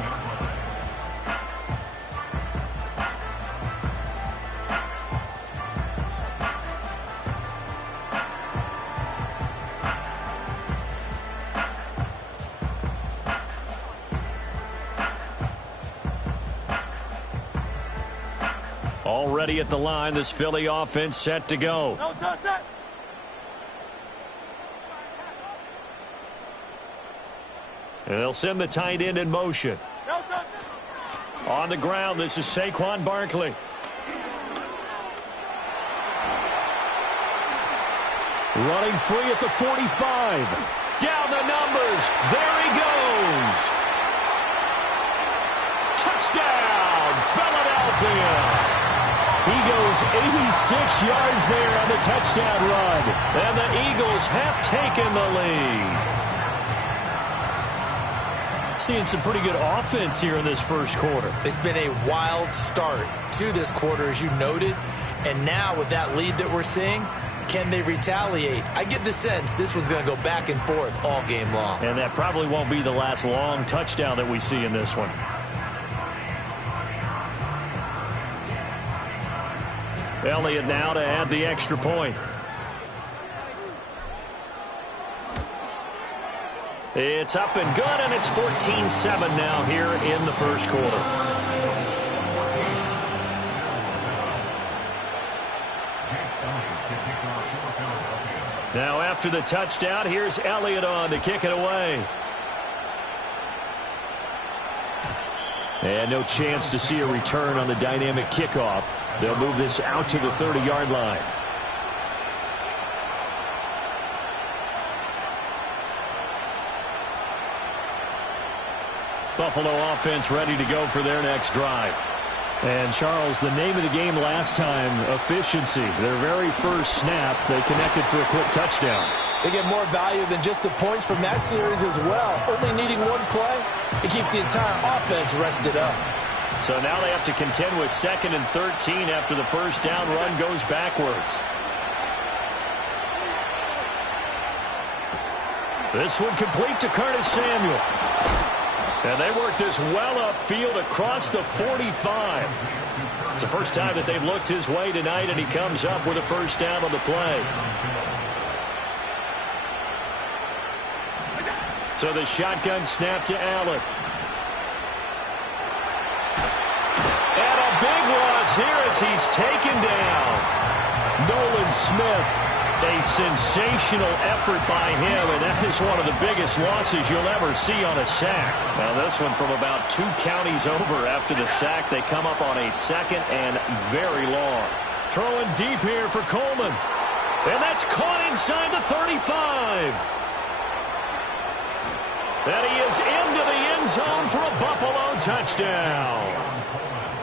Already at the line, this Philly offense set to go. And they'll send the tight end in motion. On the ground, this is Saquon Barkley. Running free at the 45. Down the numbers. There he goes. Touchdown, Philadelphia. He goes 86 yards there on the touchdown run. And the Eagles have taken the lead. Seeing some pretty good offense here in this first quarter. It's been a wild start to this quarter, as you noted. And now with that lead that we're seeing, can they retaliate? I get the sense this one's going to go back and forth all game long. And that probably won't be the last long touchdown that we see in this one. Elliott now to add the extra point. It's up and good, and it's 14-7 now here in the first quarter. Now after the touchdown, here's Elliott on to kick it away. And no chance to see a return on the dynamic kickoff. They'll move this out to the 30-yard line. Buffalo offense ready to go for their next drive. And, Charles, the name of the game last time, efficiency. Their very first snap, they connected for a quick touchdown. They get more value than just the points from that series as well. Only needing one play, it keeps the entire offense rested up. So now they have to contend with 2nd and 13 after the first down run goes backwards. This one complete to Curtis Samuel. And they work this well upfield across the 45. It's the first time that they've looked his way tonight, and he comes up with a first down on the play. So the shotgun snap to Allen. And a big loss here as he's taken down. Nolan Smith, a sensational effort by him, and that is one of the biggest losses you'll ever see on a sack. Now this one from about 2 counties over after the sack. They come up on a 2nd and very long. Throwing deep here for Coleman. And that's caught inside the 35. And he is into the end zone for a Buffalo touchdown.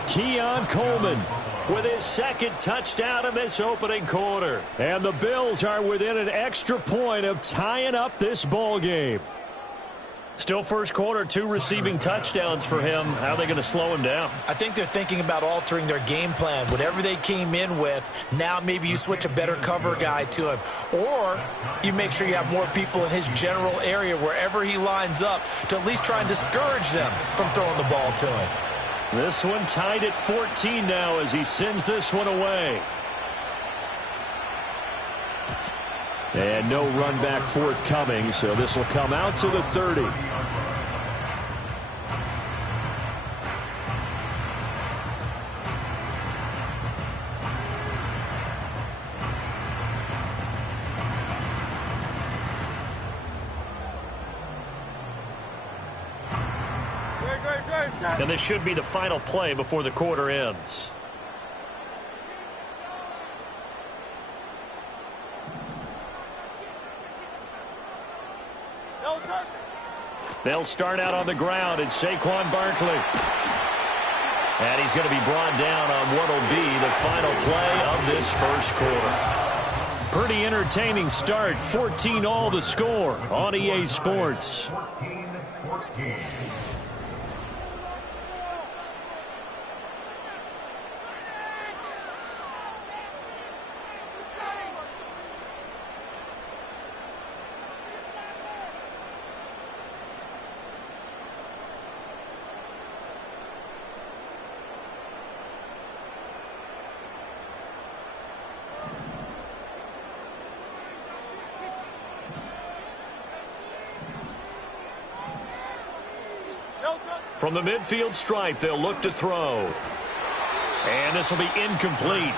Keon Coleman with his 2nd touchdown in this opening quarter. And the Bills are within an extra point of tying up this ball game. Still first quarter, 2 receiving touchdowns for him. How are they going to slow him down? I think they're thinking about altering their game plan. Whatever they came in with, now maybe you switch a better cover guy to him. Or you make sure you have more people in his general area wherever he lines up to at least try and discourage them from throwing the ball to him. This one tied at 14 now as he sends this one away. And no run back forthcoming, so this will come out to the 30. And this should be the final play before the quarter ends. They'll start out on the ground. It's Saquon Barkley. And he's going to be brought down on what will be the final play of this first quarter. Pretty entertaining start. 14-all the score on EA Sports. 14-14. From the midfield stripe, they'll look to throw. And this will be incomplete.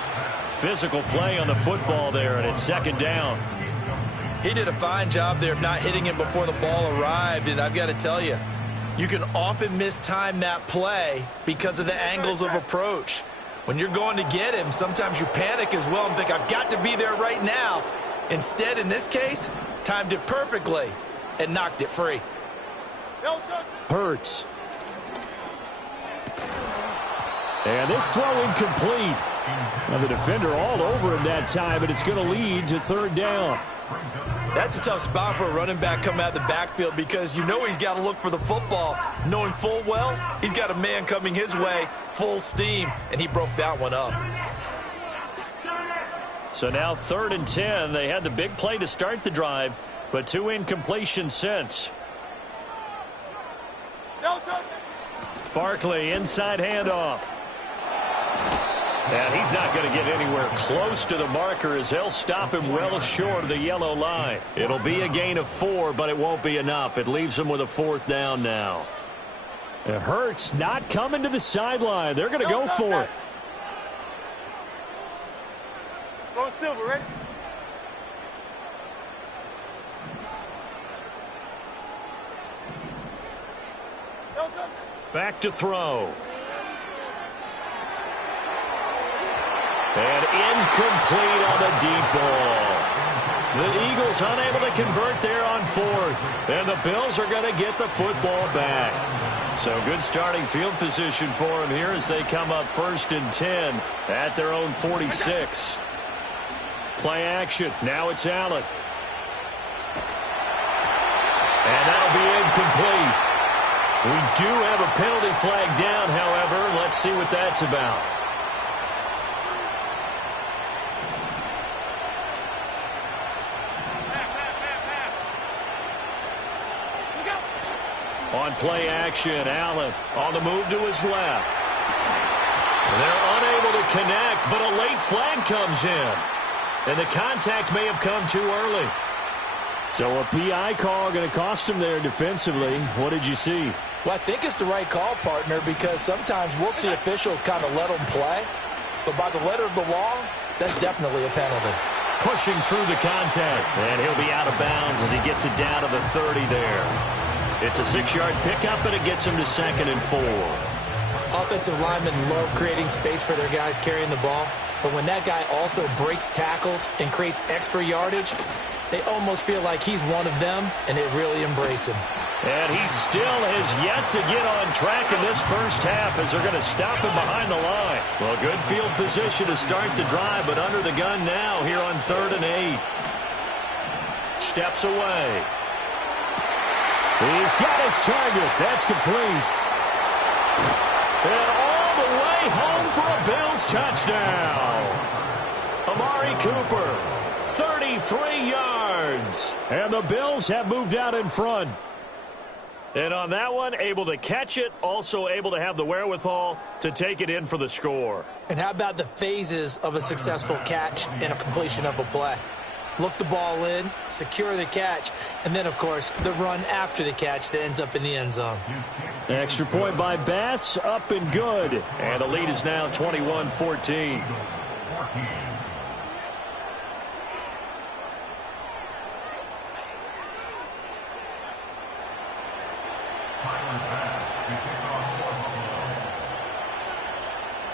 Physical play on the football there, and it's second down. He did a fine job there of not hitting him before the ball arrived, and I've got to tell you, you can often mistime that play because of the angles of approach. When you're going to get him, sometimes you panic as well and think, I've got to be there right now. Instead, in this case, timed it perfectly and knocked it free. Hurts. And this throw incomplete. Now the defender all over him that time, and it's going to lead to third down. That's a tough spot for a running back coming out of the backfield because you know he's got to look for the football, knowing full well he's got a man coming his way full steam, and he broke that one up. So now 3rd and 10. They had the big play to start the drive, but 2 incompletions since. Barkley, inside handoff. And he's not going to get anywhere close to the marker as they'll stop him well short of the yellow line. It'll be a gain of 4, but it won't be enough. It leaves him with a 4th down now. It hurts not coming to the sideline. They're going to go for it. Throw Silver, ready? Back to throw. And incomplete on the deep ball. The Eagles unable to convert there on 4th. And the Bills are going to get the football back. So good starting field position for them here as they come up 1st and 10 at their own 46. Play action. Now it's Allen. And that'll be incomplete. We do have a penalty flag down, however. Let's see what that's about. On play action, Allen on the move to his left. They're unable to connect, but a late flag comes in. And the contact may have come too early. So a PI call going to cost him there defensively. What did you see? Well, I think it's the right call, partner, because sometimes we'll see officials kind of let them play. But by the letter of the law, that's definitely a penalty. Pushing through the contact. And he'll be out of bounds as he gets it down to the 30 there. It's a 6-yard pickup, and it gets him to 2nd and 4. Offensive linemen love creating space for their guys carrying the ball. But when that guy also breaks tackles and creates extra yardage, they almost feel like he's one of them, and they really embrace him. And he still has yet to get on track in this first half as they're going to stop him behind the line. Well, good field position to start the drive, but under the gun now here on 3rd and 8. Steps away. He's got his target. That's complete. And all the way home for a Bills touchdown. Amari Cooper, 33 yards. And the Bills have moved out in front. And on that one, able to catch it, also able to have the wherewithal to take it in for the score. And how about the phases of a successful catch and a completion of a play? Look the ball in, secure the catch, and then, of course, the run after the catch that ends up in the end zone. Extra point by Bass, up and good. And the lead is now 21-14.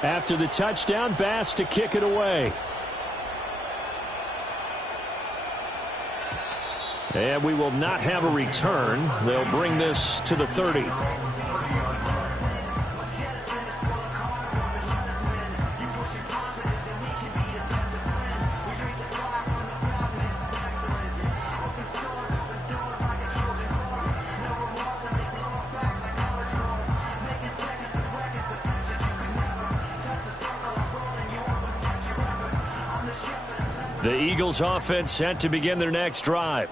After the touchdown, Bass to kick it away. And we will not have a return. They'll bring this to the 30. The Eagles offense set to begin their next drive.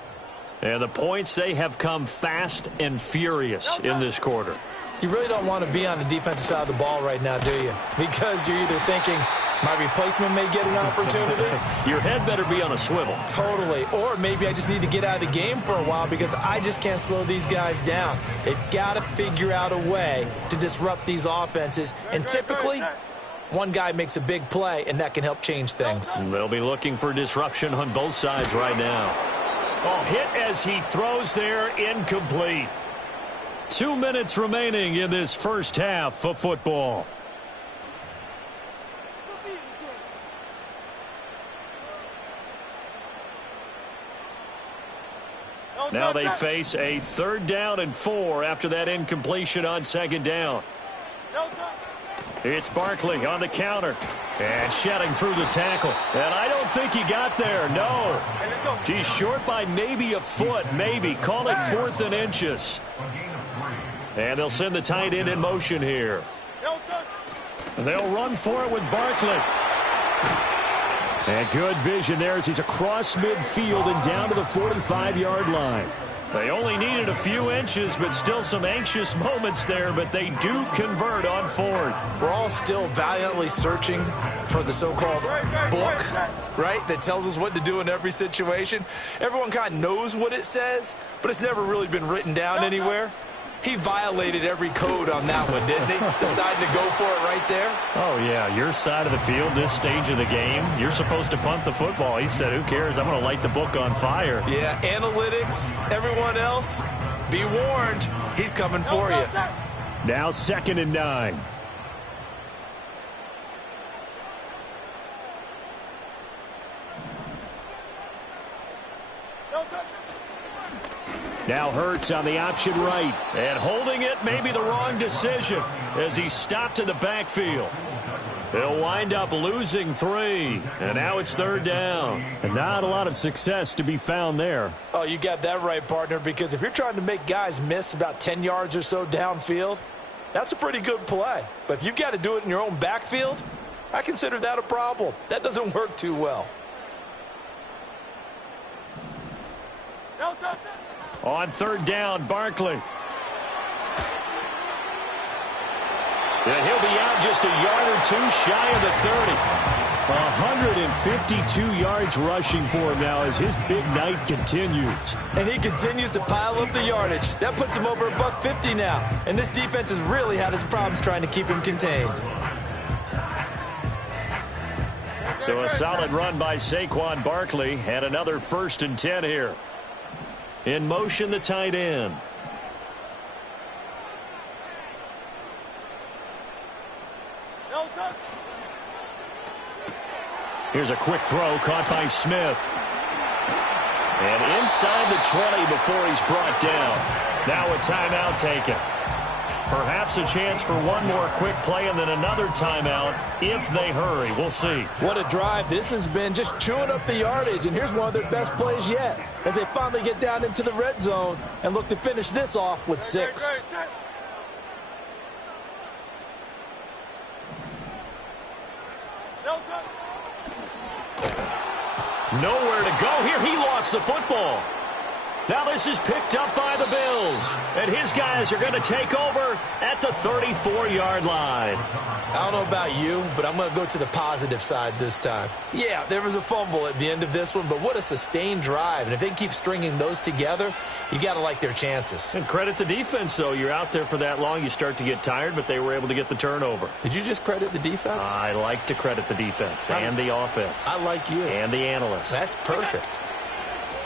And the points, they have come fast and furious in this quarter. You really don't want to be on the defensive side of the ball right now, do you? Because you're either thinking, my replacement may get an opportunity. Your head better be on a swivel. Totally. Or maybe I just need to get out of the game for a while because I just can't slow these guys down. They've got to figure out a way to disrupt these offenses. And typically, one guy makes a big play, and that can help change things. They'll be looking for disruption on both sides right now. Oh, hit as he throws there, incomplete. 2 minutes remaining in this first half of football. Now they face a 3rd down and 4 after that incompletion on 2nd down. It's Barkley on the counter. And shedding through the tackle. And I don't think he got there, no. He's short by maybe a foot, maybe. Call it 4th and inches. And they'll send the tight end in motion here. And they'll run for it with Barkley. And good vision there as he's across midfield and down to the 45-yard line. They only needed a few inches, but still some anxious moments there, but they do convert on 4th. We're all still valiantly searching for the so-called book, right, that tells us what to do in every situation. Everyone kind of knows what it says, but it's never really been written down anywhere. He violated every code on that one, didn't he? Deciding to go for it right there. Oh, yeah, your side of the field, this stage of the game, you're supposed to punt the football. He said, who cares? I'm going to light the book on fire. Yeah, analytics, everyone else, be warned, he's coming for you. Now 2nd and 9. Now Hurts on the option right. And holding it may be the wrong decision as he stopped in the backfield. They'll wind up losing 3. And now it's 3rd down. And not a lot of success to be found there. Oh, you got that right, partner, because if you're trying to make guys miss about 10 yards or so downfield, that's a pretty good play. But if you've got to do it in your own backfield, I consider that a problem. That doesn't work too well. On 3rd down, Barkley. And he'll be out just a yard or 2 shy of the 30. 152 yards rushing for him now as his big night continues. And he continues to pile up the yardage. That puts him over $150 now. And this defense has really had its problems trying to keep him contained. So a solid run by Saquon Barkley and another 1st and 10 here. In motion, the tight end. Here's a quick throw caught by Smith. And inside the 20 before he's brought down. Now a timeout taken. Perhaps a chance for one more quick play and then another timeout if they hurry. We'll see. What a drive this has been, just chewing up the yardage. And here's one of their best plays yet as they finally get down into the red zone and look to finish this off with 6. Nowhere to go here. He lost the football. Now this is picked up by the Bills. And his guys are going to take over at the 34-yard line. I don't know about you, but I'm going to go to the positive side this time. Yeah, there was a fumble at the end of this one, but what a sustained drive. And if they keep stringing those together, you got to like their chances. And credit the defense, though. You're out there for that long, you start to get tired, but they were able to get the turnover. Did you just credit the defense? I like to credit the defense and the offense. I like you. And the analysts. That's perfect.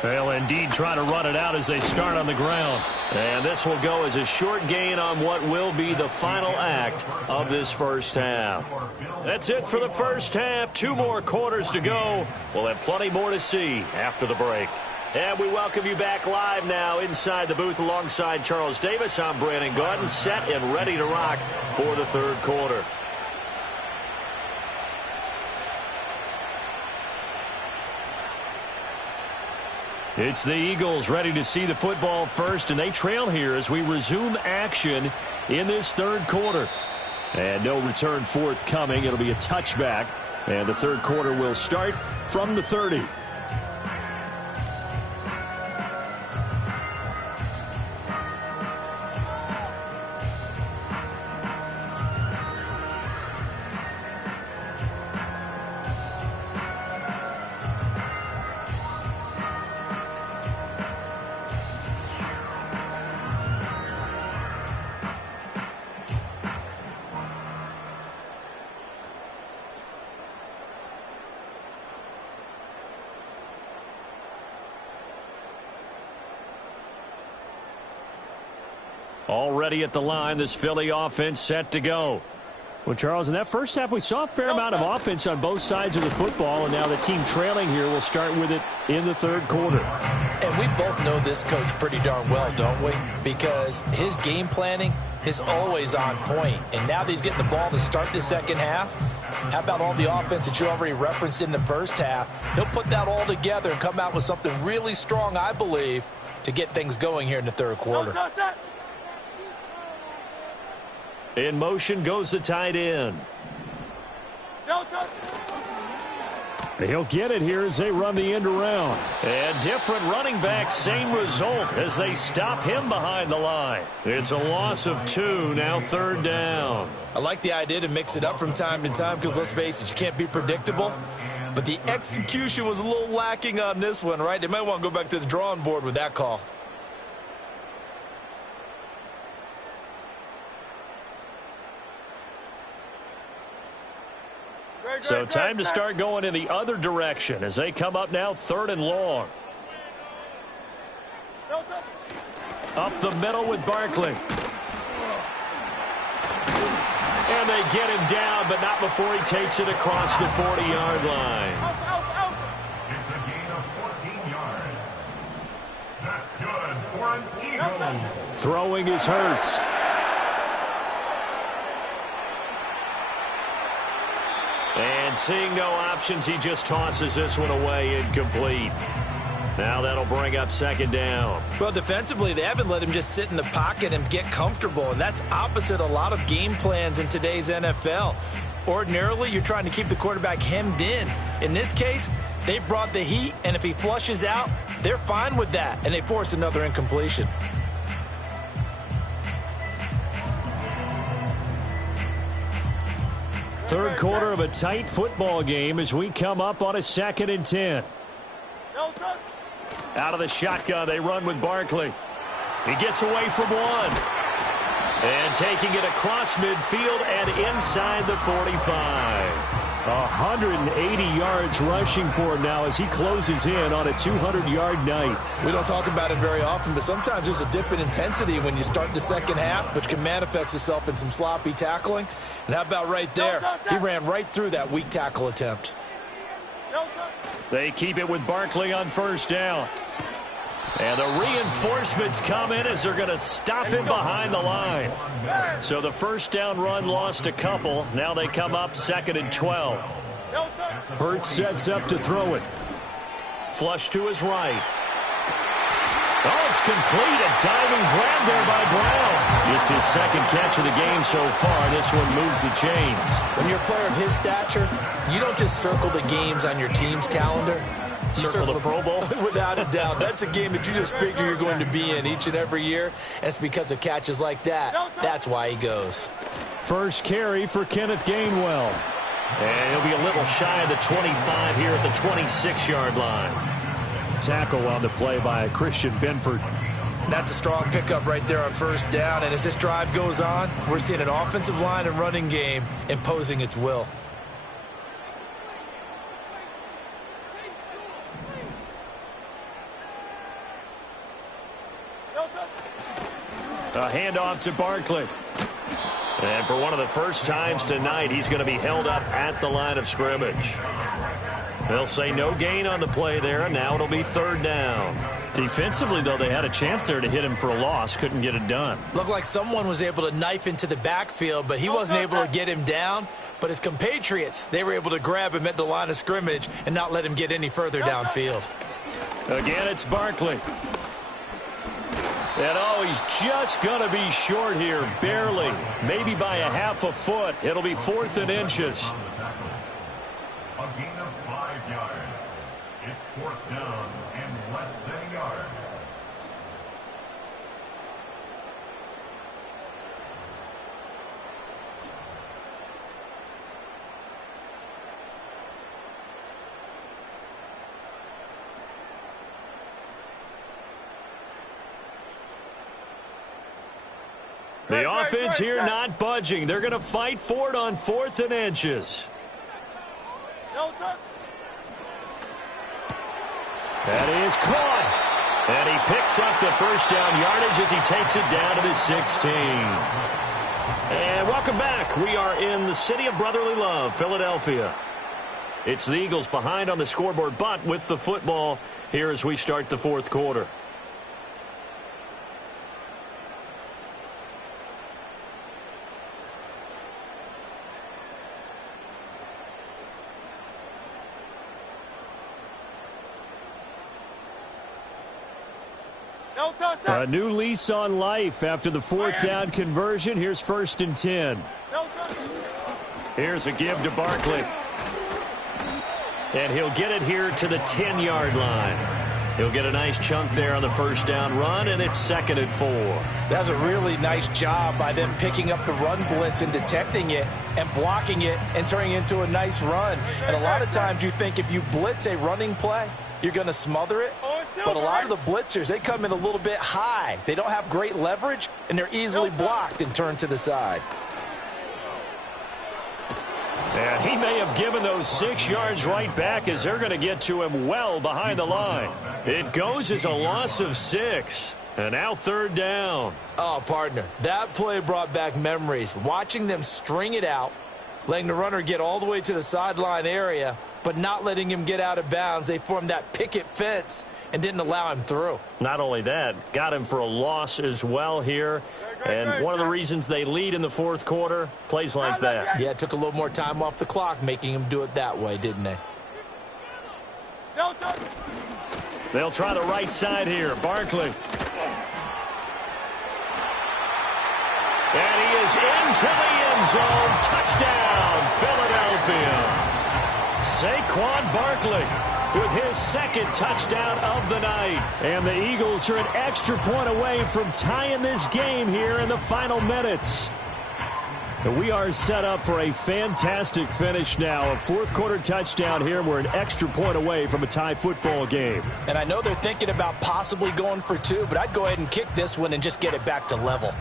They'll indeed try to run it out as they start on the ground. And this will go as a short gain on what will be the final act of this first half. That's it for the first half. 2 more quarters to go. We'll have plenty more to see after the break. And we welcome you back live now inside the booth alongside Charles Davis. I'm Brandon Gaudin, set and ready to rock for the third quarter. It's the Eagles ready to see the football first, and they trail here as we resume action in this third quarter. And no return forthcoming. It'll be a touchback, and the third quarter will start from the 30. Already at the line, this Philly offense set to go. Well, Charles, in that first half, we saw a fair amount of offense on both sides of the football, and now the team trailing here will start with it in the third quarter. And we both know this coach pretty darn well, don't we? Because his game planning is always on point. And now that he's getting the ball to start the second half, how about all the offense that you already referenced in the first half? He'll put that all together and come out with something really strong, I believe, to get things going here in the third quarter. In motion goes the tight end. He'll get it here as they run the end around. And different running back, same result as they stop him behind the line. It's a loss of 2, now third down. I like the idea to mix it up from time to time because, let's face it, you can't be predictable. But the execution was a little lacking on this one, right? They might want to go back to the drawing board with that call. So time to start going in the other direction as they come up now third and long. Up the middle with Barkley. And they get him down, but not before he takes it across the 40-yard line. It's a gain of 14 yards. That's good for an Eagle. Throwing is Hurts. And seeing no options, he just tosses this one away, incomplete. Now that'll bring up second down. Well, defensively, they haven't let him just sit in the pocket and get comfortable, and that's opposite a lot of game plans in today's NFL. Ordinarily, you're trying to keep the quarterback hemmed in. In this case, they brought the heat, and if he flushes out, they're fine with that, and they force another incompletion. Third quarter of a tight football game as we come up on a 2nd and 10. Out of the shotgun, they run with Barkley. He gets away from one. And taking it across midfield and inside the 45. 180 yards rushing for him now as he closes in on a 200-yard night. We don't talk about it very often, but sometimes there's a dip in intensity when you start the second half, which can manifest itself in some sloppy tackling. And how about right there? He ran right through that weak tackle attempt. They keep it with Barkley on first down. And the reinforcements come in as they're going to stop him behind the line. So the first down run lost a couple. Now they come up 2nd and 12. Hurts sets up to throw it. Flush to his right. Oh, it's complete. A diving grab there by Brown. Just his second catch of the game so far. This one moves the chains. When you're a player of his stature, you don't just circle the games on your team's calendar. You circle the Pro Bowl? Without a doubt. That's a game that you just figure you're going to be in each and every year. And it's because of catches like that. That's why he goes. First carry for Kenneth Gainwell. And he'll be a little shy of the 25 here at the 26-yard line. Tackle on the play by Christian Benford. That's a strong pickup right there on first down. And as this drive goes on, we're seeing an offensive line and running game imposing its will. A handoff to Barkley. And for one of the first times tonight, he's going to be held up at the line of scrimmage. They'll say no gain on the play there, and now it'll be third down. Defensively, though, they had a chance there to hit him for a loss. Couldn't get it done. Looked like someone was able to knife into the backfield, but he wasn't able to get him down. But his compatriots, they were able to grab him at the line of scrimmage and not let him get any further downfield. Again, it's Barkley. And, oh, he's just going to be short here, barely. Maybe by a half a foot. It'll be 4th and inches. A gain of 5 yards. It's 4th down and less than a yard. The offense here not budging. They're going to fight for it on 4th and inches. That is caught. And he picks up the first down yardage as he takes it down to the 16. And welcome back. We are in the city of brotherly love, Philadelphia. It's the Eagles behind on the scoreboard, but with the football here as we start the 4th quarter. A new lease on life after the 4th down conversion. Here's 1st and 10. Here's a give to Barkley. And he'll get it here to the 10-yard line. He'll get a nice chunk there on the first down run, and it's 2nd and 4. That's a really nice job by them picking up the run blitz and detecting it and blocking it and turning it into a nice run. And a lot of times you think if you blitz a running play, you're going to smother it. But a lot of the blitzers, they come in a little bit high. They don't have great leverage, and they're easily blocked and turned to the side. And he may have given those 6 yards right back as they're going to get to him well behind the line. It goes as a loss of 6. And now 3rd down. Oh, partner, that play brought back memories. Watching them string it out, letting the runner get all the way to the sideline area, but not letting him get out of bounds. They formed that picket fence and didn't allow him through. Not only that, got him for a loss as well here. And one of the reasons they lead in the 4th quarter, plays like that. Yeah, it took a little more time off the clock, making him do it that way, didn't they? They'll try the right side here. Barkley. And he is into the end zone. Touchdown, Philadelphia. Saquon Barkley with his 2nd touchdown of the night. And the Eagles are an extra point away from tying this game here in the final minutes. And we are set up for a fantastic finish now. A 4th quarter touchdown here. We're an extra point away from a tie football game. And I know they're thinking about possibly going for 2, but I'd go ahead and kick this one and just get it back to level.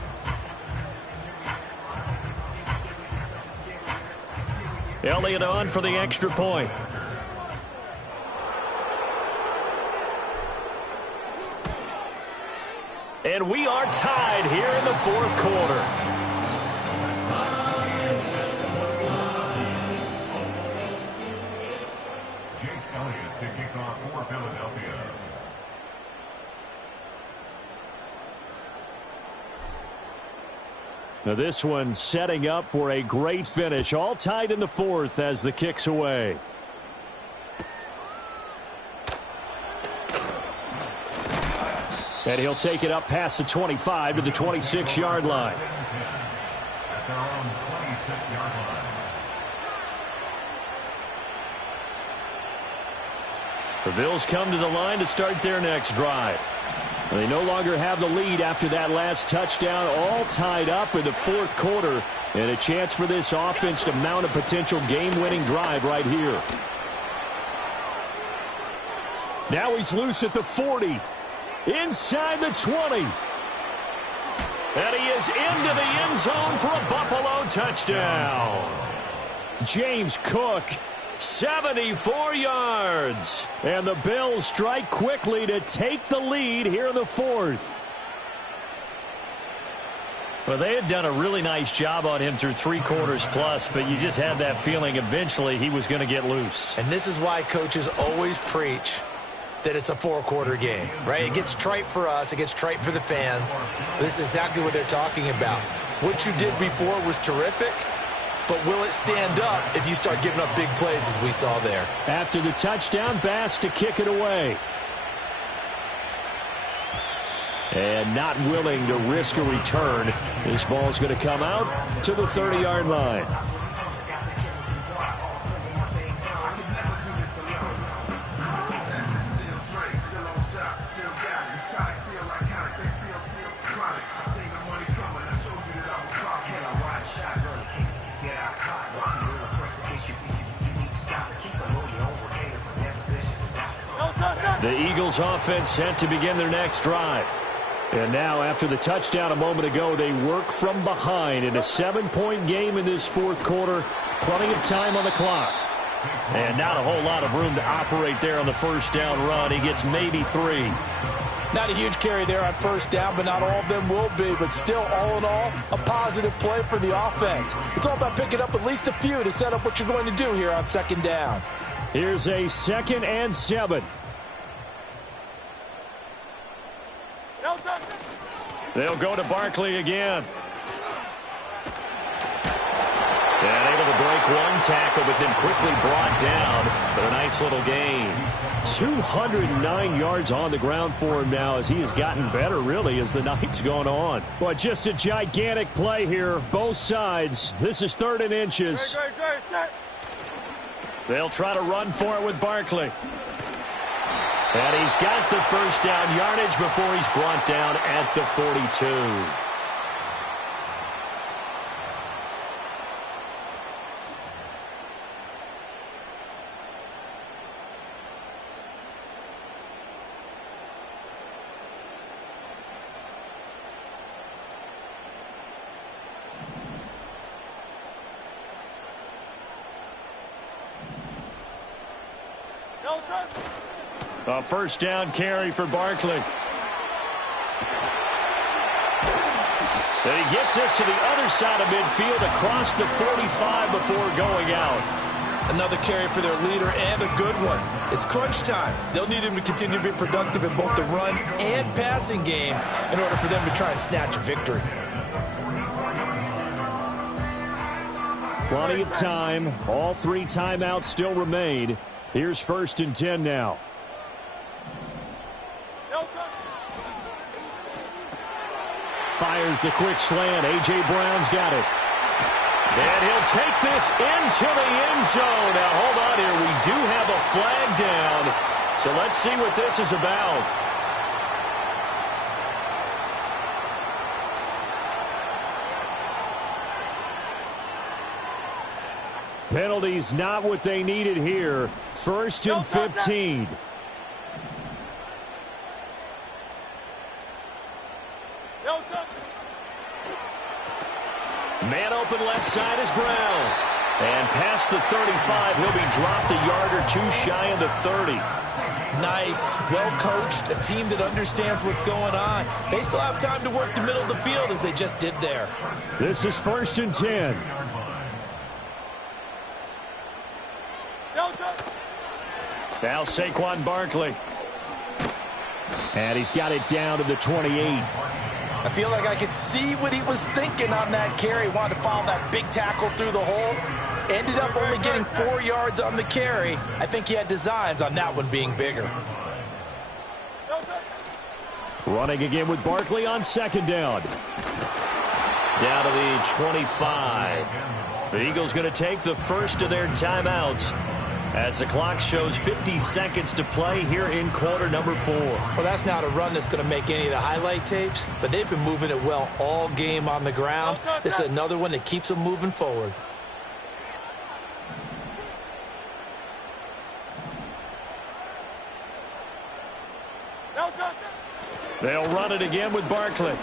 Elliott on for the extra point. And we are tied here in the 4th quarter. Jake Elliott to kick off for Philadelphia. Now this one setting up for a great finish. All tied in the 4th as the kick's away. And he'll take it up past the 25 to the 26-yard line. At their own 26-yard line. The Bills come to the line to start their next drive. They no longer have the lead after that last touchdown, all tied up in the 4th quarter, and a chance for this offense to mount a potential game-winning drive right here. Now he's loose at the 40, inside the 20. And he is into the end zone for a Buffalo touchdown. James Cook, 74 yards. And the Bills strike quickly to take the lead here in the 4th. Well, they had done a really nice job on him through 3 quarters plus, but you just had that feeling eventually he was going to get loose. And this is why coaches always preach that it's a 4-quarter game, right? It gets trite for us. It gets trite for the fans. This is exactly what they're talking about. What you did before was terrific, but will it stand up if you start giving up big plays as we saw there? After the touchdown, Bass to kick it away. And not willing to risk a return. This ball's going to come out to the 30-yard line. The Eagles offense set to begin their next drive. And now, after the touchdown a moment ago, they work from behind in a 7-point game in this 4th quarter. Plenty of time on the clock. And not a whole lot of room to operate there on the first down run. He gets maybe 3. Not a huge carry there on first down, but not all of them will be. But still, all in all, a positive play for the offense. It's all about picking up at least a few to set up what you're going to do here on 2nd down. Here's a 2nd and 7. They'll go to Barkley again. And able to break one tackle, but then quickly brought down. But a nice little gain. 209 yards on the ground for him now as he has gotten better, really, as the night's gone on. But just a gigantic play here, both sides. This is 3rd and inches. They'll try to run for it with Barkley. And he's got the first down yardage before he's brought down at the 42. A first down carry for Barkley. And he gets this to the other side of midfield across the 45 before going out. Another carry for their leader and a good one. It's crunch time. They'll need him to continue to be productive in both the run and passing game in order for them to try and snatch a victory. Plenty of time. All 3 timeouts still remain. Here's 1st and 10 now. Fires the quick slant. A.J. Brown's got it. And he'll take this into the end zone. Now, hold on here. We do have a flag down. So let's see what this is about. Penalties not what they needed here. 1st and 15. Man open left side is Brown. And past the 35, he'll be dropped a yard or 2 shy of the 30. Nice, well coached, a team that understands what's going on. They still have time to work the middle of the field as they just did there. This is 1st and 10. Now Saquon Barkley. And he's got it down to the 28. I feel like I could see what he was thinking on that carry. Wanted to follow that big tackle through the hole. Ended up only getting 4 yards on the carry. I think he had designs on that one being bigger. Running again with Barkley on 2nd down. Down to the 25. The Eagles going to take the first of their timeouts as the clock shows 50 seconds to play here in quarter number 4. Well, that's not a run that's going to make any of the highlight tapes, but they've been moving it well all game on the ground. This is another one that keeps them moving forward. They'll run it again with Barkley.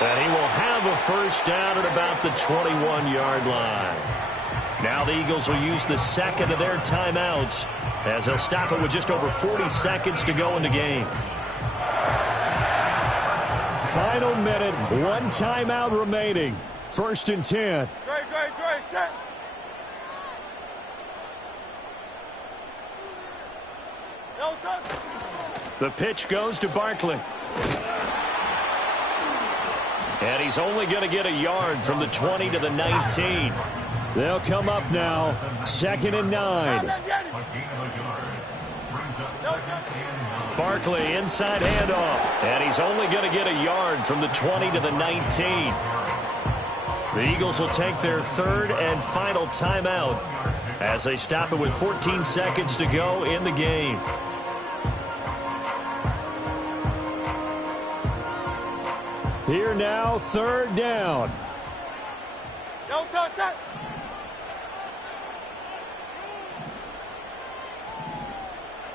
And he will have a first down at about the 21-yard line. Now the Eagles will use the second of their timeouts as they'll stop it with just over 40 seconds to go in the game. Final minute, one timeout remaining. 1st and 10. Great, set. No touch. The pitch goes to Barkley. And he's only going to get a yard from the 20 to the 19. They'll come up now. 2nd and 9. Barkley inside handoff. And he's only going to get a yard from the 20 to the 19. The Eagles will take their 3rd and final timeout as they stop it with 14 seconds to go in the game. Here now, 3rd down. No touch, set.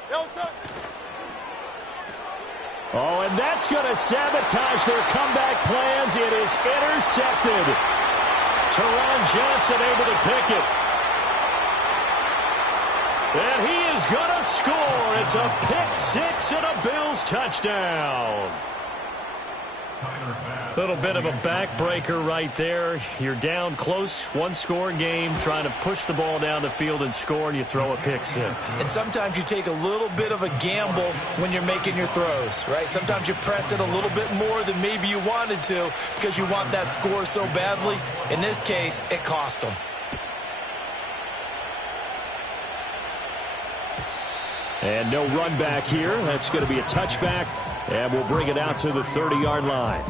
No touch. Oh, and that's going to sabotage their comeback plans. It is intercepted. Teron Johnson able to pick it. And he is going to score. It's a pick six and a Bills touchdown. Little bit of a backbreaker right there. You're down close, one-score game, trying to push the ball down the field and score, and you throw a pick six. And sometimes you take a little bit of a gamble when you're making your throws, right? Sometimes you press it a little bit more than maybe you wanted to because you want that score so badly. In this case, it cost them. And no run back here. That's going to be a touchback, and we'll bring it out to the 30-yard line.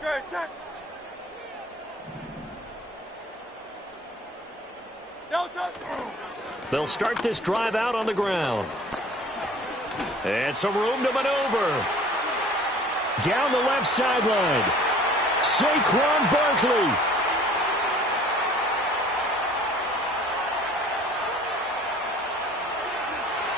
Great, set. No touch. They'll start this drive out on the ground. And some room to maneuver. Down the left sideline. Saquon Barkley.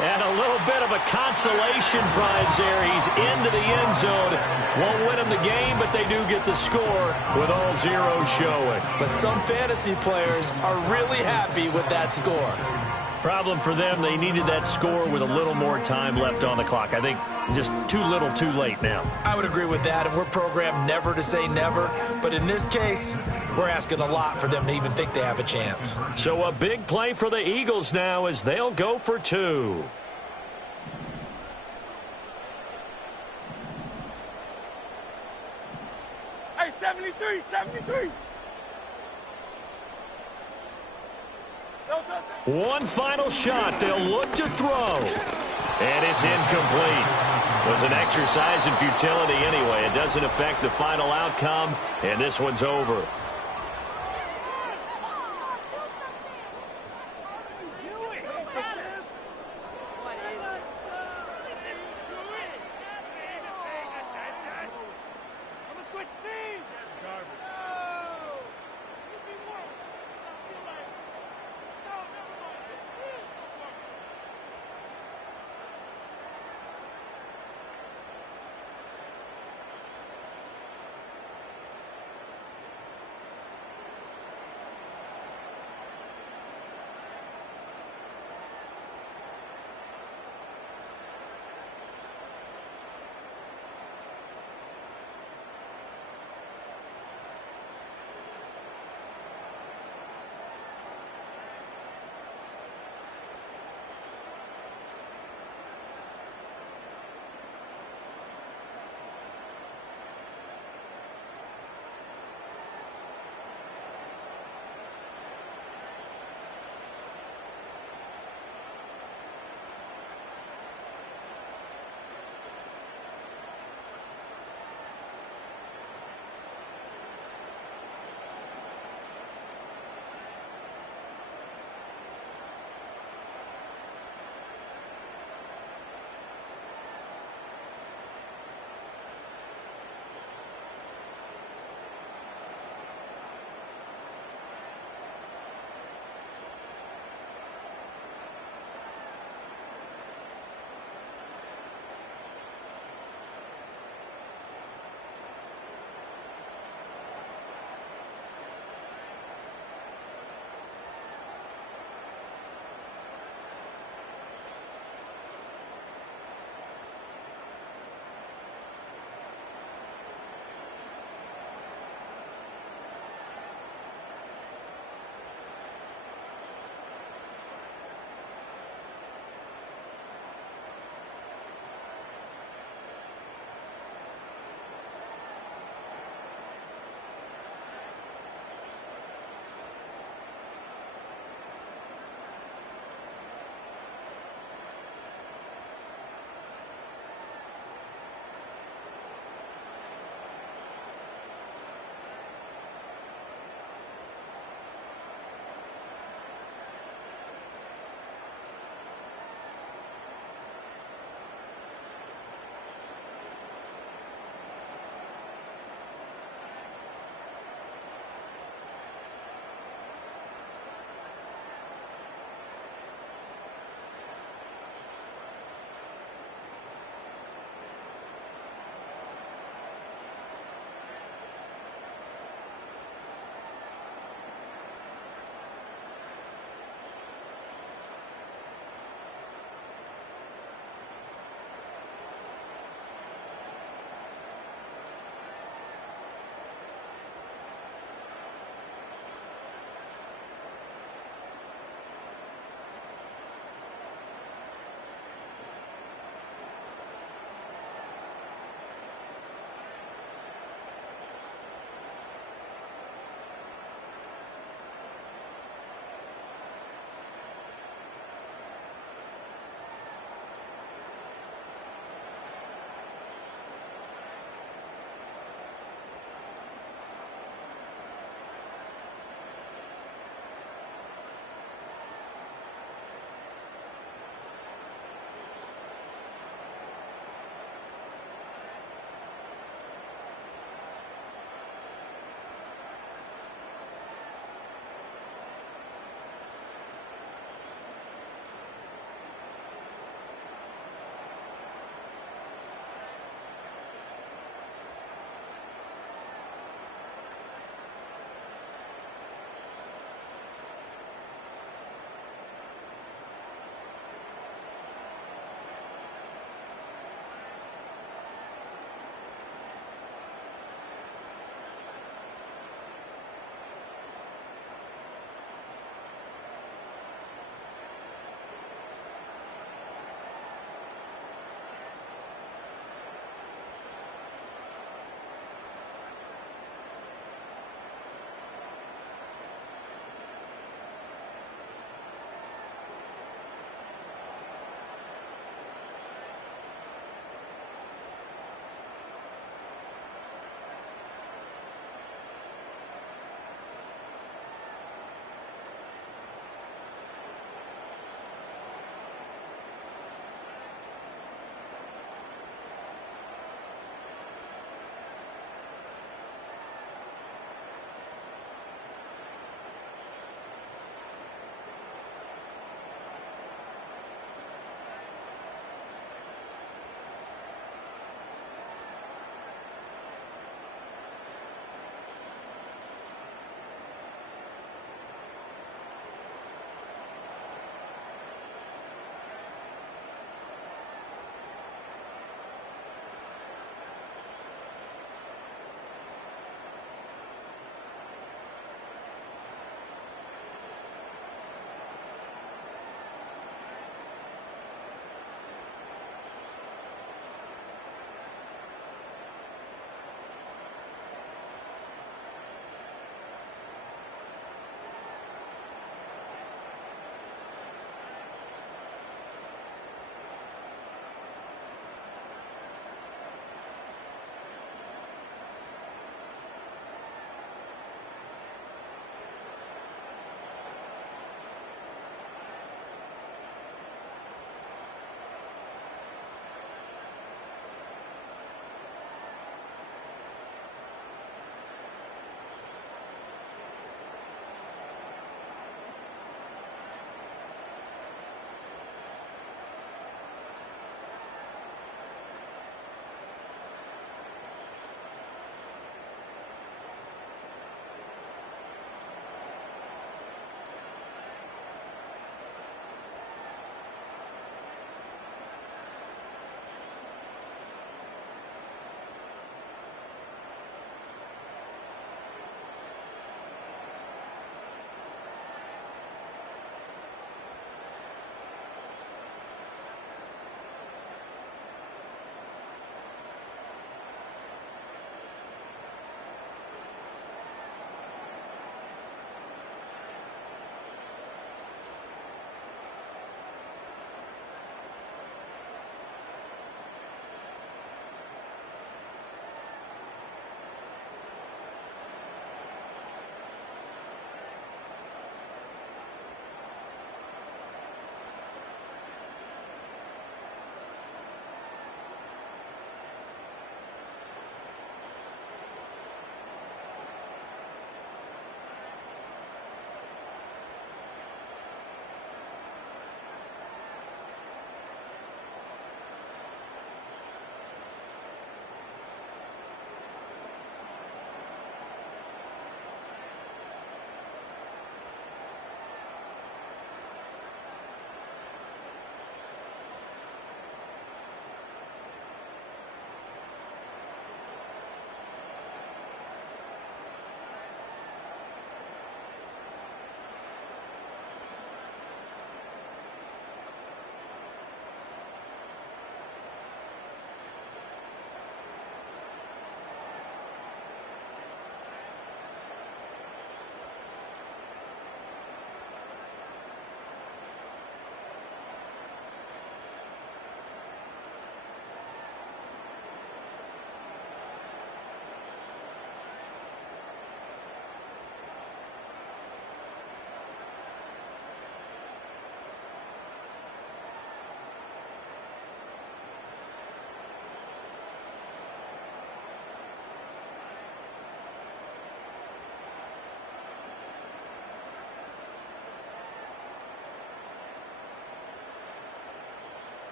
And a little bit of a consolation prize there. He's into the end zone. Won't win them the game, but they do get the score with all zeros showing. But some fantasy players are really happy with that score. Problem for them, they needed that score with a little more time left on the clock. I think just too little too late now. I would agree with that, and we're programmed never to say never. But in this case, we're asking a lot for them to even think they have a chance. So a big play for the Eagles now as they'll go for two. Hey, 73. One final shot. They'll look to throw. And it's incomplete. It was an exercise in futility anyway. It doesn't affect the final outcome, and this one's over.